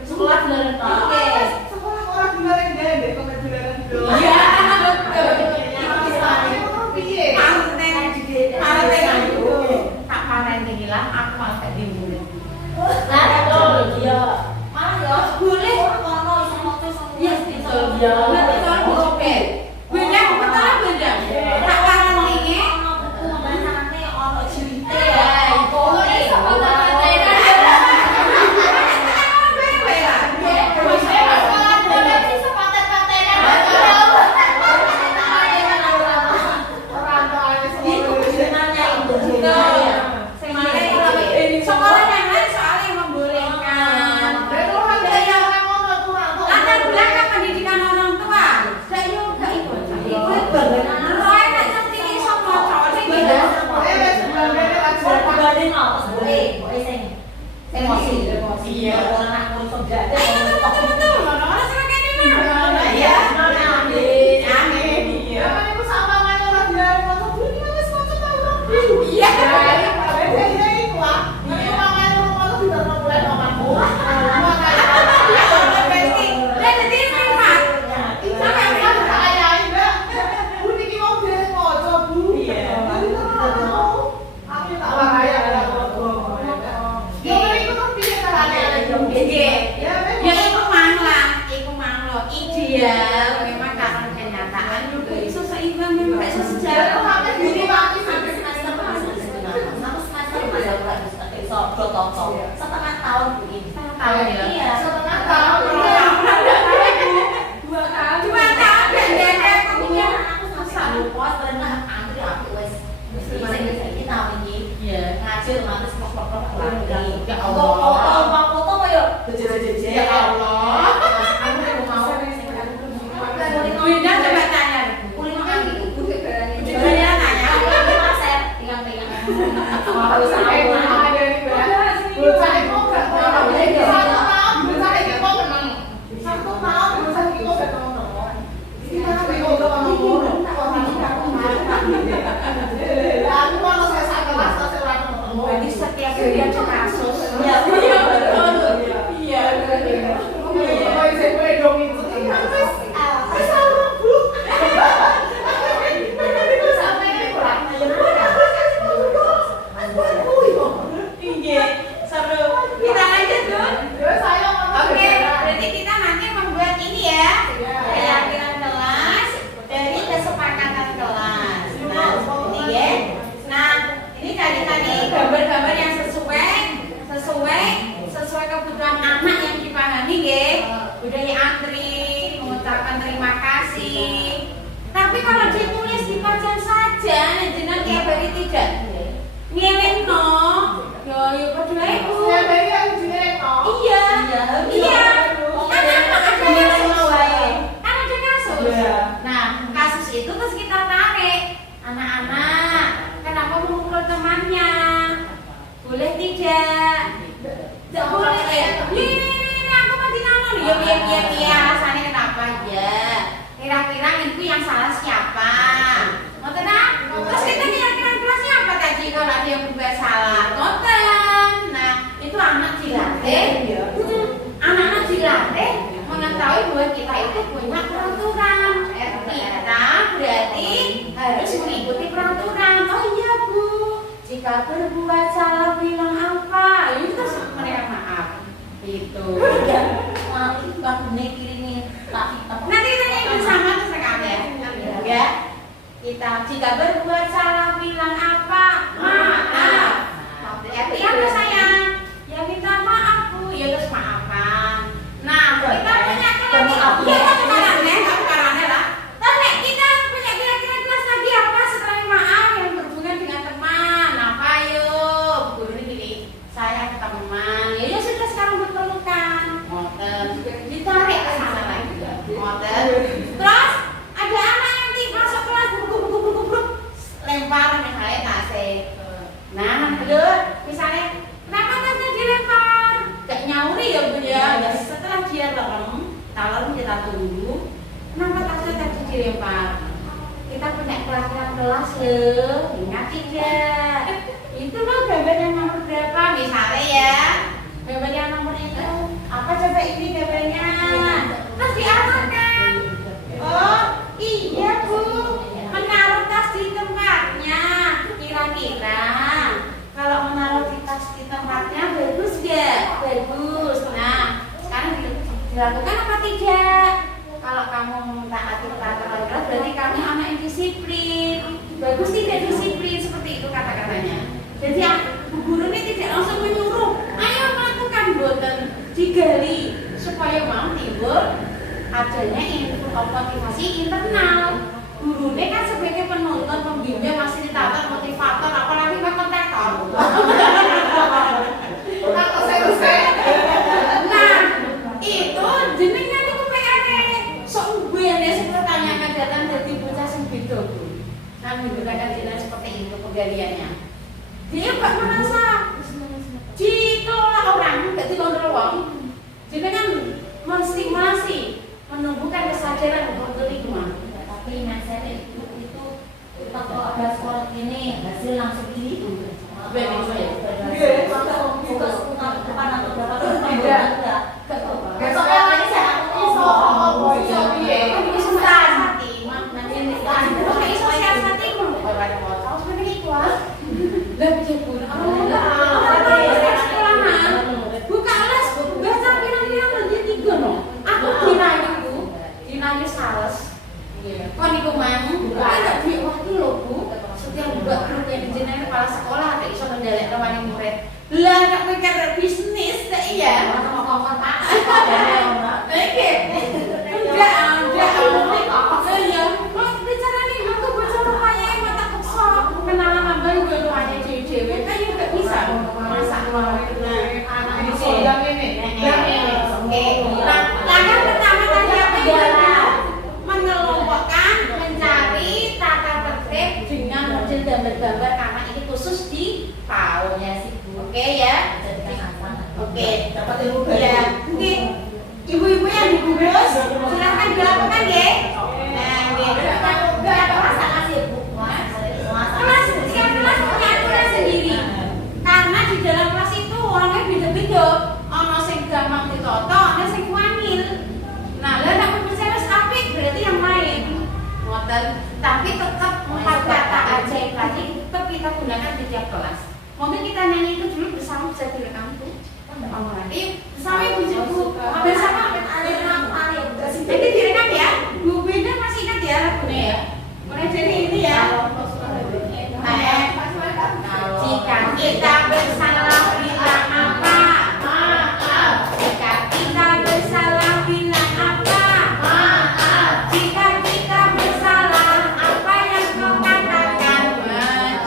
Sekolah beneran Pak. iya tak panen hilang aku malah gak dimulut Nah, betul dia. Malah ya boleh ono iso moto iso. iya betul berarti kalau oke beda betul beda tak warna ini ono cerita ya itu sekolah yang lain soalnya membolehkan latar belakang pendidikan orang tua saya juga ikut roy nak seperti ini semua cowok sih gitu iya anak pun sudah betul orang sebagai ini ya iya ideal memang karena kenyataan juga iso seimbang memang iso sejarah setengah tahun begini. tahun ya Iya, setengah tahun 2 tahun 2 tahun gandanya punya aku selalu pos pernah antri aku wes kita tahu ini ngajar malas pok-pok lagi. Ya Allah. Foto kayak ya Allah Winda coba tanya kulit makan gitu. Winda tanya Pegang-pegang. berarti setiap hari ada kasus Iya, iya betul iya iya seru kita lanjut dong oke berarti kita nanti membuat ini ya keyakinan kelas dari kesepakatan kelas nah ini ya nah ini tadi gambar-gambar yang sesuai kebutuhan anak yang dipahami ya budaya antri mengucapkan terima kasih tapi kalau ditulis di pajan saja jenengan kayak bari tidak ngelek no yo padha iku iya kan ada kasus nah kasus itu terus kita tarik anak-anak kenapa memukul temannya boleh tidak boleh ini aku mati namun ya biar alasannya kenapa ya kira-kira itu yang salah siapa ngoten ah terus kita keyakinan kelasnya apa tadi kalau ada yang berbuat salah ngoten nah itu anak dilatih anak-anak dilatih mengetahui bahwa kita itu punya peraturan kita berarti harus mengikuti peraturan oh iya Bu jika berbuat salah bilang apa itu terus mereka maaf itu Itu bakunya kirimin nanti kita yang bersama terus rekam ya kita jika berbuat salah bilang apa Nah, lo misalnya kenapa tasnya dilempar? Gak nyauri ya Bu ya. Ya setelah dia lerem, kalau kita tunggu, kenapa tasnya tadi dilempar? Kita punya pelajaran kelas loh, ingat tidak? Itu loh gambar yang nomor berapa? Misalnya ya, gambar yang nomor itu apa coba ini gambarnya? Terus diarahkan. Oh iya Bu, menaruh tas di tempatnya. Kira-kira kalau menaruh tas di tempatnya bagus gak? Bagus. Nah, sekarang dilakukan apa tidak? Kalau kamu mentaati peraturan kelas berarti kamu anak yang disiplin. Bagus tidak disiplin seperti itu kata-katanya. Jadi bu guru ini tidak langsung menyuruh, ayo melakukan boten digali supaya mau timbul adanya input motivasi internal. Guru ini kan sebagai penuntun, pembimbing, fasilitator, motivator, apalagi motivator. Nah, itu jenengnya itu PNE. Sok ubene sing pertanyaan datang dari bocah sing beda, Bu. Nah, menggunakan jeneng seperti itu penggaliannya. Dia gak merasa dikelola orang, gak dikontrol wong. Jenengan menstimulasi, menumbuhkan kesadaran untuk lingkungan. Tapi mindset itu kalau ada sekolah ini hasil langsung ini fokus utama depan atau berapa enggak besoknya lagi saya kepala sekolah ada iso menjalek rawani murid. Lah nek kowe karo bisnis tak iya. ngomong Pak. Oke. Enggak. Ya, kok bicarane aku baca rumahnya mata kekso. Kenalan ambal yo rumahnya dhewe-dhewe. Kan yo gak bisa masak anak di sini. Oke. Nah, langkah pertama tadi apa ya? Mengelompokkan, mencari tata tertib dengan model gambar-gambar karena ini khusus di PAUD ya sih Bu. Oke ya. Oke. Dapat ilmu Ya. Oke. Ibu-ibu yang dibungkus silakan dilakukan ya. Nah, Berapa masalah sih Bu? kelas setiap kelas punya aturan sendiri. Karena di dalam kelas itu orangnya beda-beda. Ono sing gampang ditoto, ono sing wangil. Nah, lah nek percaya wis apik berarti yang lain. Ngoten. Tapi tetap 4 kata ajaib tadi tetap kita gunakan di tiap kelas. Mungkin kita nyanyi itu dulu bersama bisa direkam Bu. Bersama ibu-ibu. Bersama jadi direkam ya. Bu Benda masih ingat ya lagunya ya. Mulai dari ini ya. Jika kita bersalah bilang apa? Maaf. Jika kita bersalah bilang apa? Maaf. Jika kita bersalah apa yang kau katakan?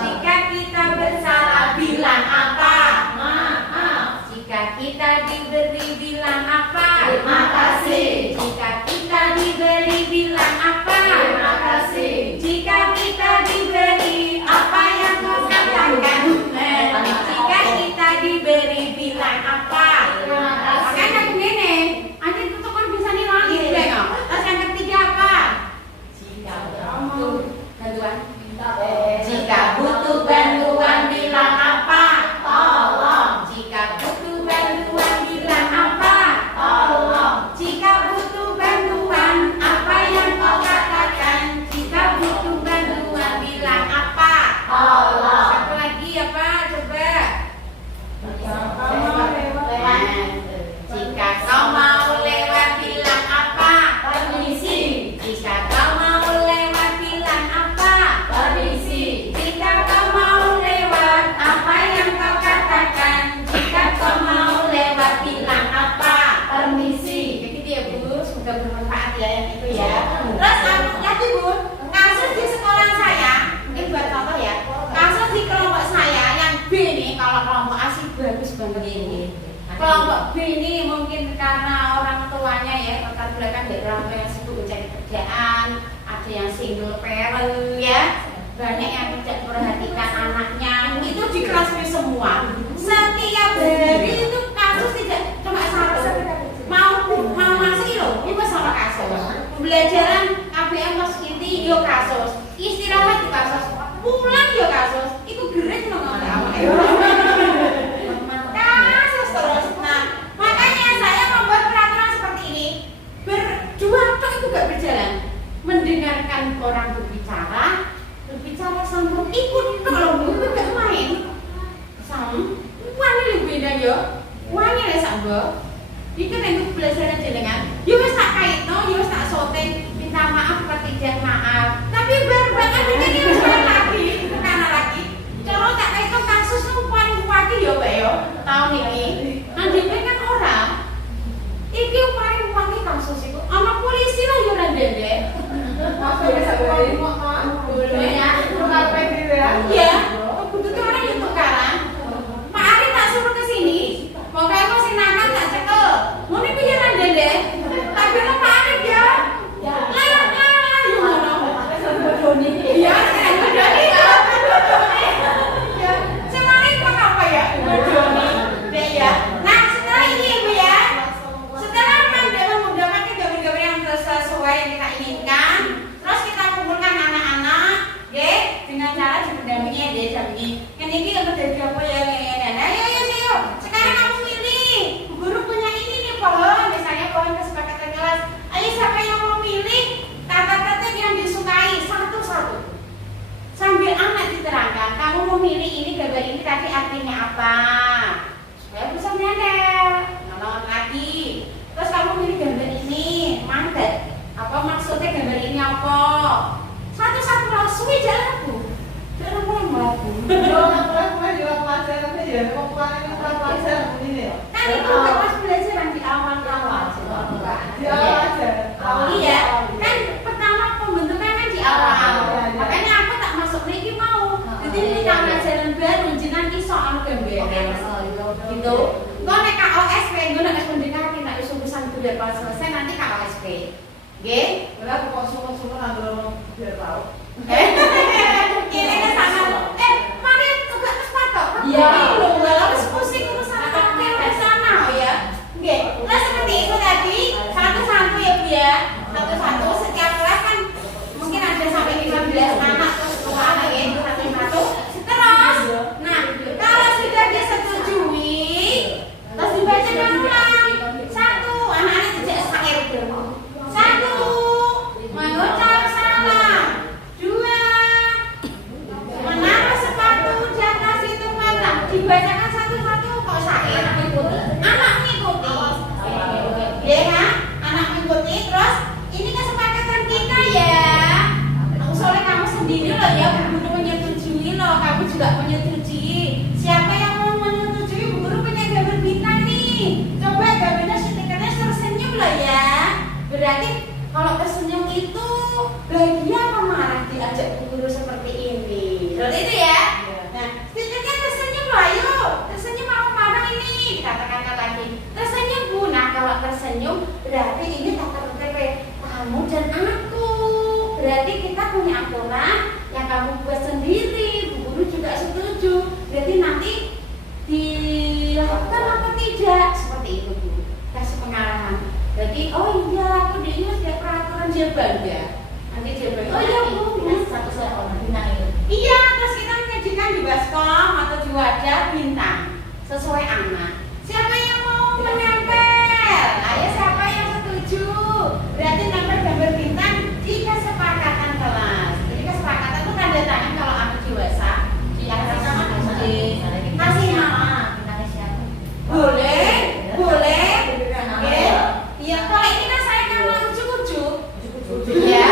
Jika kita bersalah bilang apa? Maaf. Jika kita diberi bilang apa? Terima kasih. Jika kita diberi bilang apa? Terima kasih. Jika kita diberi apa yang kau katakan? Jika kita diberi bilang apa? Terima kasih. Makanya begini, nanti tutup kan bisa nilai gitu ya. Terus yang ketiga apa? Bantuan. Jika butuh bantuan bilang apa? Tolong. Jika butuh bantuan bilang apa? Tolong. Jika butuh bantuan apa yang kau katakan? Jika butuh bantuan bilang apa? Tolong. Satu lagi apa? Coba. Jika kau mau lewat bilang apa? Permisi. Jika kau mau lewat bilang apa? Permisi. Jika kau mau lewat apa yang kau katakan? Jika kau mau lewat bilang apa? Permisi. Begitu ya Bu, semoga bermanfaat ya yang itu ya. Terus lagi Bu, kasus di sekolah saya, mungkin buat contoh ya. Kasus di kelompok saya yang B nih, kalau kelompok A sih bagus banget ini. Kelompok B ini mungkin karena orang tuanya ya latar belakang dari orang tua yang sibuk mencari kerjaan, ada yang single parent ya, banyak yang tidak memperhatikan anaknya. Itu di kelas semua. Setiap hari itu kasus tidak cuma satu. Mau masuk loh, itu sama kasus. Pembelajaran KBM kelas inti yo kasus. Istirahat yo kasus. Pulang yo kasus. Itu gerak nang kasus terus. Nah, makanya saya membuat peraturan seperti ini. Berjuang itu gak berjalan. Mendengarkan orang berbicara sambil ikut kalau itu gak main. Wani lebih dah yo. Wani lah sambil. Itu untuk pelajaran jenengan. Yo wis tak kaitno, yo wis tak soting, minta maaf tidak maaf. Tapi berbakat ini lagi, karena lagi. Kalau tak kaitno kasus nu paling kuat yo Pak yo. Tahun ini. Nang dhewe kan ora. Iki paling kuat kasus itu. Ana polisi lah yo nang dhewe. Oke, bisa boleh boleh ya. Bukan pengen ya. Iya. Kebetulan orang yo tukaran. Pak Ari tak suruh ke sini. Pokoknya kok sing nakal tak cekel. Ngene piye nang dhewe? Tak bilang Pak Ari ya. Lah yo ngono. Iya, kan bodoni. Ya, semari kok apa ya? Bodoni. Dek ya. Nah, setelah ini Ibu ya. Setelah mendapatkan gambar-gambar yang sesuai yang kita inginkan, terus kita kumpulkan anak-anak, nggih, dengan cara dipendampingi ya, didampingi. Kan ini untuk dari apa ya? Nah, ayo. Sekarang kamu pilih. Guru punya ini nih pohon, misalnya pohon kesepakatan kelas. Ayo siapa yang mau pilih kata-kata yang disukai satu-satu. Sambil anak diterangkan, kamu mau milih ini gambar ini tadi artinya apa? Supaya bisa nyadar. Nolong lagi. Terus kamu milih gambar ini, mandat. Apa maksudnya gambar ini apa? Satu-satu langsung jalan Bu. Jangan lagu. Kalau juga pelajarannya ya, mau pelajaran ini ya. Kan itu pas pelajaran di awal-awal. Di awal aja. Iya, kan pertama pembentukan kan di awal. Makanya aku tak masuk lagi mau. Jadi ini pelajaran baru jenengan iso anu gambaran. Gitu. Kok nek KOSP nggo nek mendekati nek iso pisan biar pas selesai nanti KOSP. Nggih? Benar kok semua antara biar tahu. Ini kan sama. Mari tugas terus patok. Iya. Harus pusing urusan pakai di sana ya. Nggih. Nah seperti itu tadi satu-satu ya Bu ya. Satu-satu setiap kelas kan mungkin ada sampai 15 anak terus dua anak ya satu-satu. Terus, nah kalau sudah disetujui, terus dibacakan ulang. Satu, anak-anak tidak syair. Satu, mengucap salam. Dua, menaruh sepatu di atas itu malam. Dibacakan satu-satu kok syair. Anak mengikuti. Ya kan? Anak mengikuti. Terus ini kesepakatan kita ya. Soalnya kamu sendiri loh ya, Bu Guru menyetujui loh. Kamu juga menyetujui. Siapa yang mau menyetujui Bu Guru punya gambar bintang nih? Coba gambarnya stikernya tersenyum loh ya. Berarti kalau tersenyum itu bahagia apa marah diajak Bu Guru seperti ini? Seperti itu ya. Nah, stikernya tersenyum loh, ayo. Tersenyum apa marah ini? Katakan lagi. Tersenyum Bu. Nah, kalau tersenyum berarti ini kata-kata kamu dan aku. Berarti kita punya aturan yang kamu buat sendiri. Bu Guru juga setuju. Berarti nanti dilakukan apa tidak? Seperti itu Bu. Kasih pengarahan. Jadi, oh iya, aku dia sudah peraturan dia bangga. Nanti dia bangga. Oh iya Bu, Satu-satu orang bintang itu. iya, terus kita menyajikan di baskom atau di wadah bintang sesuai anak. Siapa yang mau menempel? Ayo siapa yang setuju? Berarti nempel gambar bintang di kesepakatan kelas. Jadi kesepakatan itu tanda tangan kalau aku dewasa di atas sama kasih nama. Bintangnya siapa? Boleh, boleh. Oke. Iya, kalau ini kan saya kan mau ujuk-ujuk. Iya.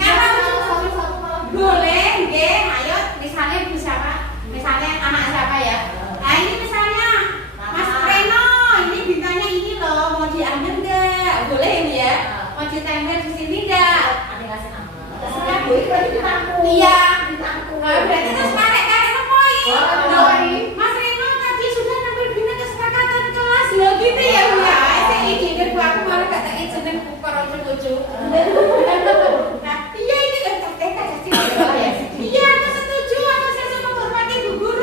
Karena ujuk-ujuk boleh, nggih. Ayo, misalnya ibu siapa? Misalnya anak siapa ya? Nah ini misalnya Mas Reno, ini bintangnya ini loh, mau diambil nggak? Boleh ini ya? Mau ditempel di sini nggak? Ada yang ngasih nama. Terserah Bu, itu bintangku. Iya, bintangku. Nah, berarti terus karek poin. Mas Reno tadi sudah ngambil bintang kesepakatan kelas loh gitu ya Bu ya? Saya izinin Bu, aku malah gak tak izinin Bu kalau ujuk-ujuk. Nah, iya ini kan TK ya. Iya, aku setuju, aku menghormati Bu Guru.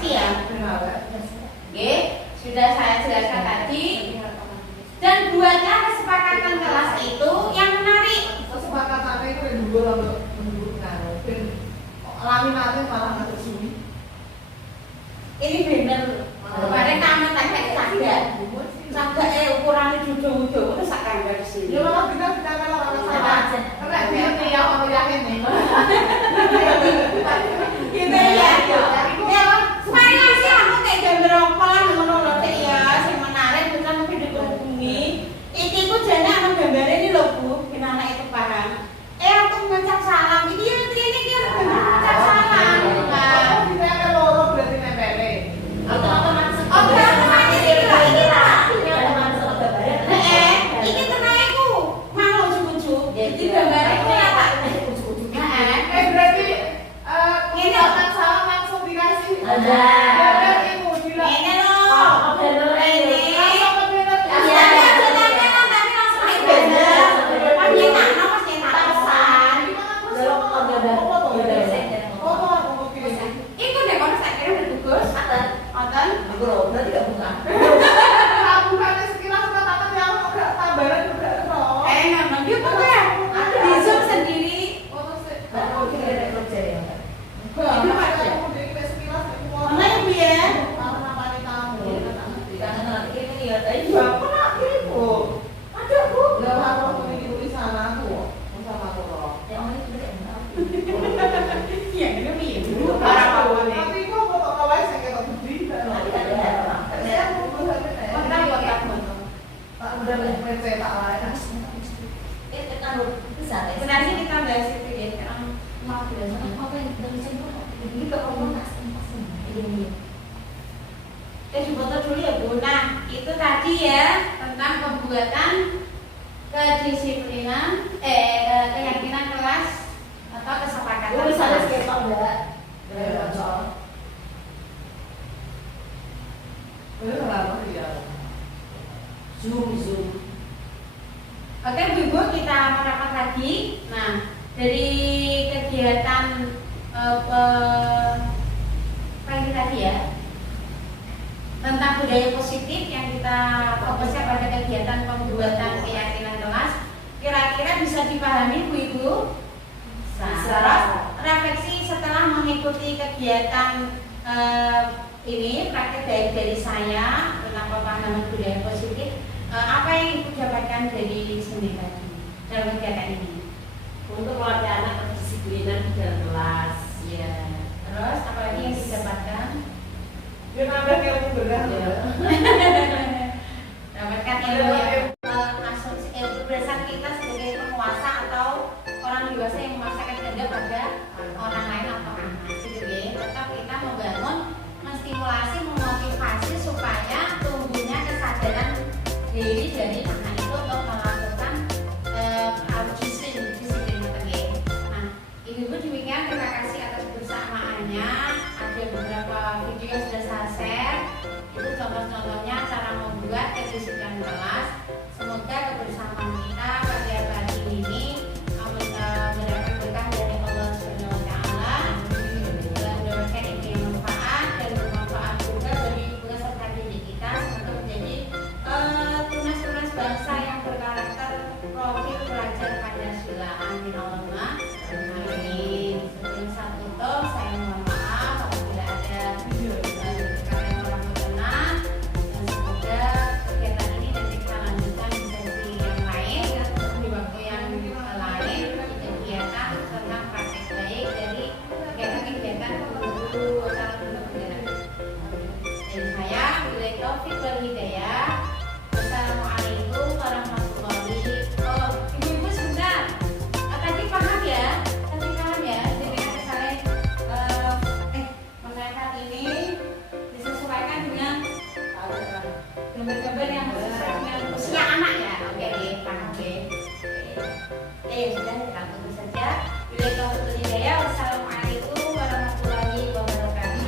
refleksi ya. Oke, sudah saya jelaskan tadi. Dan buatlah kesepakatan kelas itu yang menarik. Kesepakatannya itu yang dulu menurut karo. Dan laminatnya malah nggak tersuwi. Ini bener. Kemarin kamu tanya sagak. Sagak ukurannya jujur-jujur itu sakit dari sini. Ya malah kita kalau orang salah. Karena dia yang orang yakin nih. Gitu ya. Ya, variasi aku kayak gambar apa lah ngono teh ya, sing menarik bukan mungkin dihubungi. Iki ku jane ana gambar ini lho Bu, ben anak itu paham. Aku ngucap salam. Iki yang ini ki ngucap salam. Oh, kita akan loro berarti nempelin. Otomatis Otomatis iki lah, iki lah. otomatis gambarnya. Iki tenaeku. Mau ujug-ujug. Jadi gambar iku ya tak ujug-ujug. Berarti ini akan salah langsung dikasih. Ada. Gambar ibu bilang. Ini lho. Ini. Langsung ke minat. Ya, tapi langsung digambar. Pas nyetak, pas nyetak pesan. Iku deh kono sak kira bertugas. Oten. Bukannya sekilas kata-kata yang agak tambahan juga roh. Ngono dia kok ya? Di Zoom sendiri. Mana ya Bu ya? Iya, ini piye? Sebenarnya kita bahas itu ya, sekarang mau di foto dulu ya Bu. Nah, itu tadi ya tentang pembuatan kedisiplinan, keyakinan kelas atau kesepakatan. Zoom. Oke Bu Ibu, kita merapat lagi. Nah, dari kegiatan apa ini tadi ya, tentang budaya positif yang kita fokusnya pada kegiatan pembuatan keyakinan kelas, kira-kira bisa dipahami Bu Ibu? Terus refleksi setelah mengikuti kegiatan ini, praktek dari saya tentang pemahaman budaya positif, apa yang Ibu dapatkan dari sendiri tadi dalam kegiatan ini? Untuk melatih anak kedisiplinan di dalam kelas. Ya. Terus apalagi yang didapatkan? Dia nambah ilmu berat. Dapatkan ilmu yang asumsi kebiasaan kita sebagai penguasa atau orang dewasa yang memaksakan kehendak pada orang lain atau anak, gitu ya. Tetap kita membangun, menstimulasi, memotivasi supaya tumbuhnya kesadaran diri dari anak itu untuk melakukan disiplin ya. Nah, Ibu demikian, terima kasih atas kebersamaannya. Ada beberapa video yang sudah saya share. Itu contoh-contohnya cara membuat kedisiplinan kelas. Semoga kebersamaan kita pada hari ini mendapatkan berkah dari Allah Subhanahu wa taala, mendapatkan ilmu yang manfaat dan bermanfaat juga bagi peserta didik kita untuk menjadi tunas-tunas bangsa yang berkarakter profil pelajar Pancasila. Amin Allahumma amin. Sebelum saya tutup, saya mohon maaf apabila ada kata-kata yang kurang berkenan, dan semoga kegiatan ini nanti kita lanjutkan di sesi yang lain di waktu yang lain, di kegiatan tentang praktek baik dari kegiatan-kegiatan guru acara pembelajaran. Dan saya Bilal Taufik wal Hidayah. Assalamualaikum warahmatullahi wabarakatuh. Ibu-ibu sebentar. Tadi paham ya? Tadi paham ya? Jadi misalnya mengenai ini disesuaikan dengan gambar-gambar yang sesuai dengan usia anak ya. Oke, paham oke. Sudah kita tutup saja. Bilal Taufik wal Hidayah. Wassalamualaikum warahmatullahi wabarakatuh.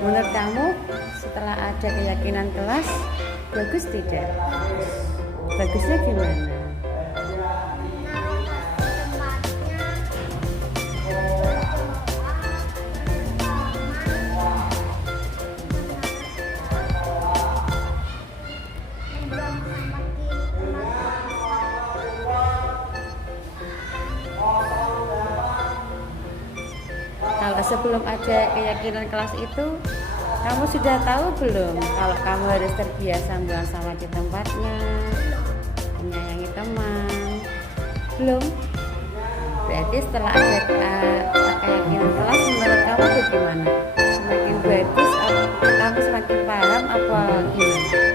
Menurut kamu setelah ada keyakinan kelas bagus tidak? Bagusnya gimana? Kalau sebelum ada keyakinan kelas itu, kamu sudah tahu belum kalau kamu harus terbiasa buang sampah di tempatnya, menyayangi teman? Belum? Berarti setelah ada keyakinan kelas, menurut kamu bagaimana? Semakin bagus, kamu semakin paham apa gimana?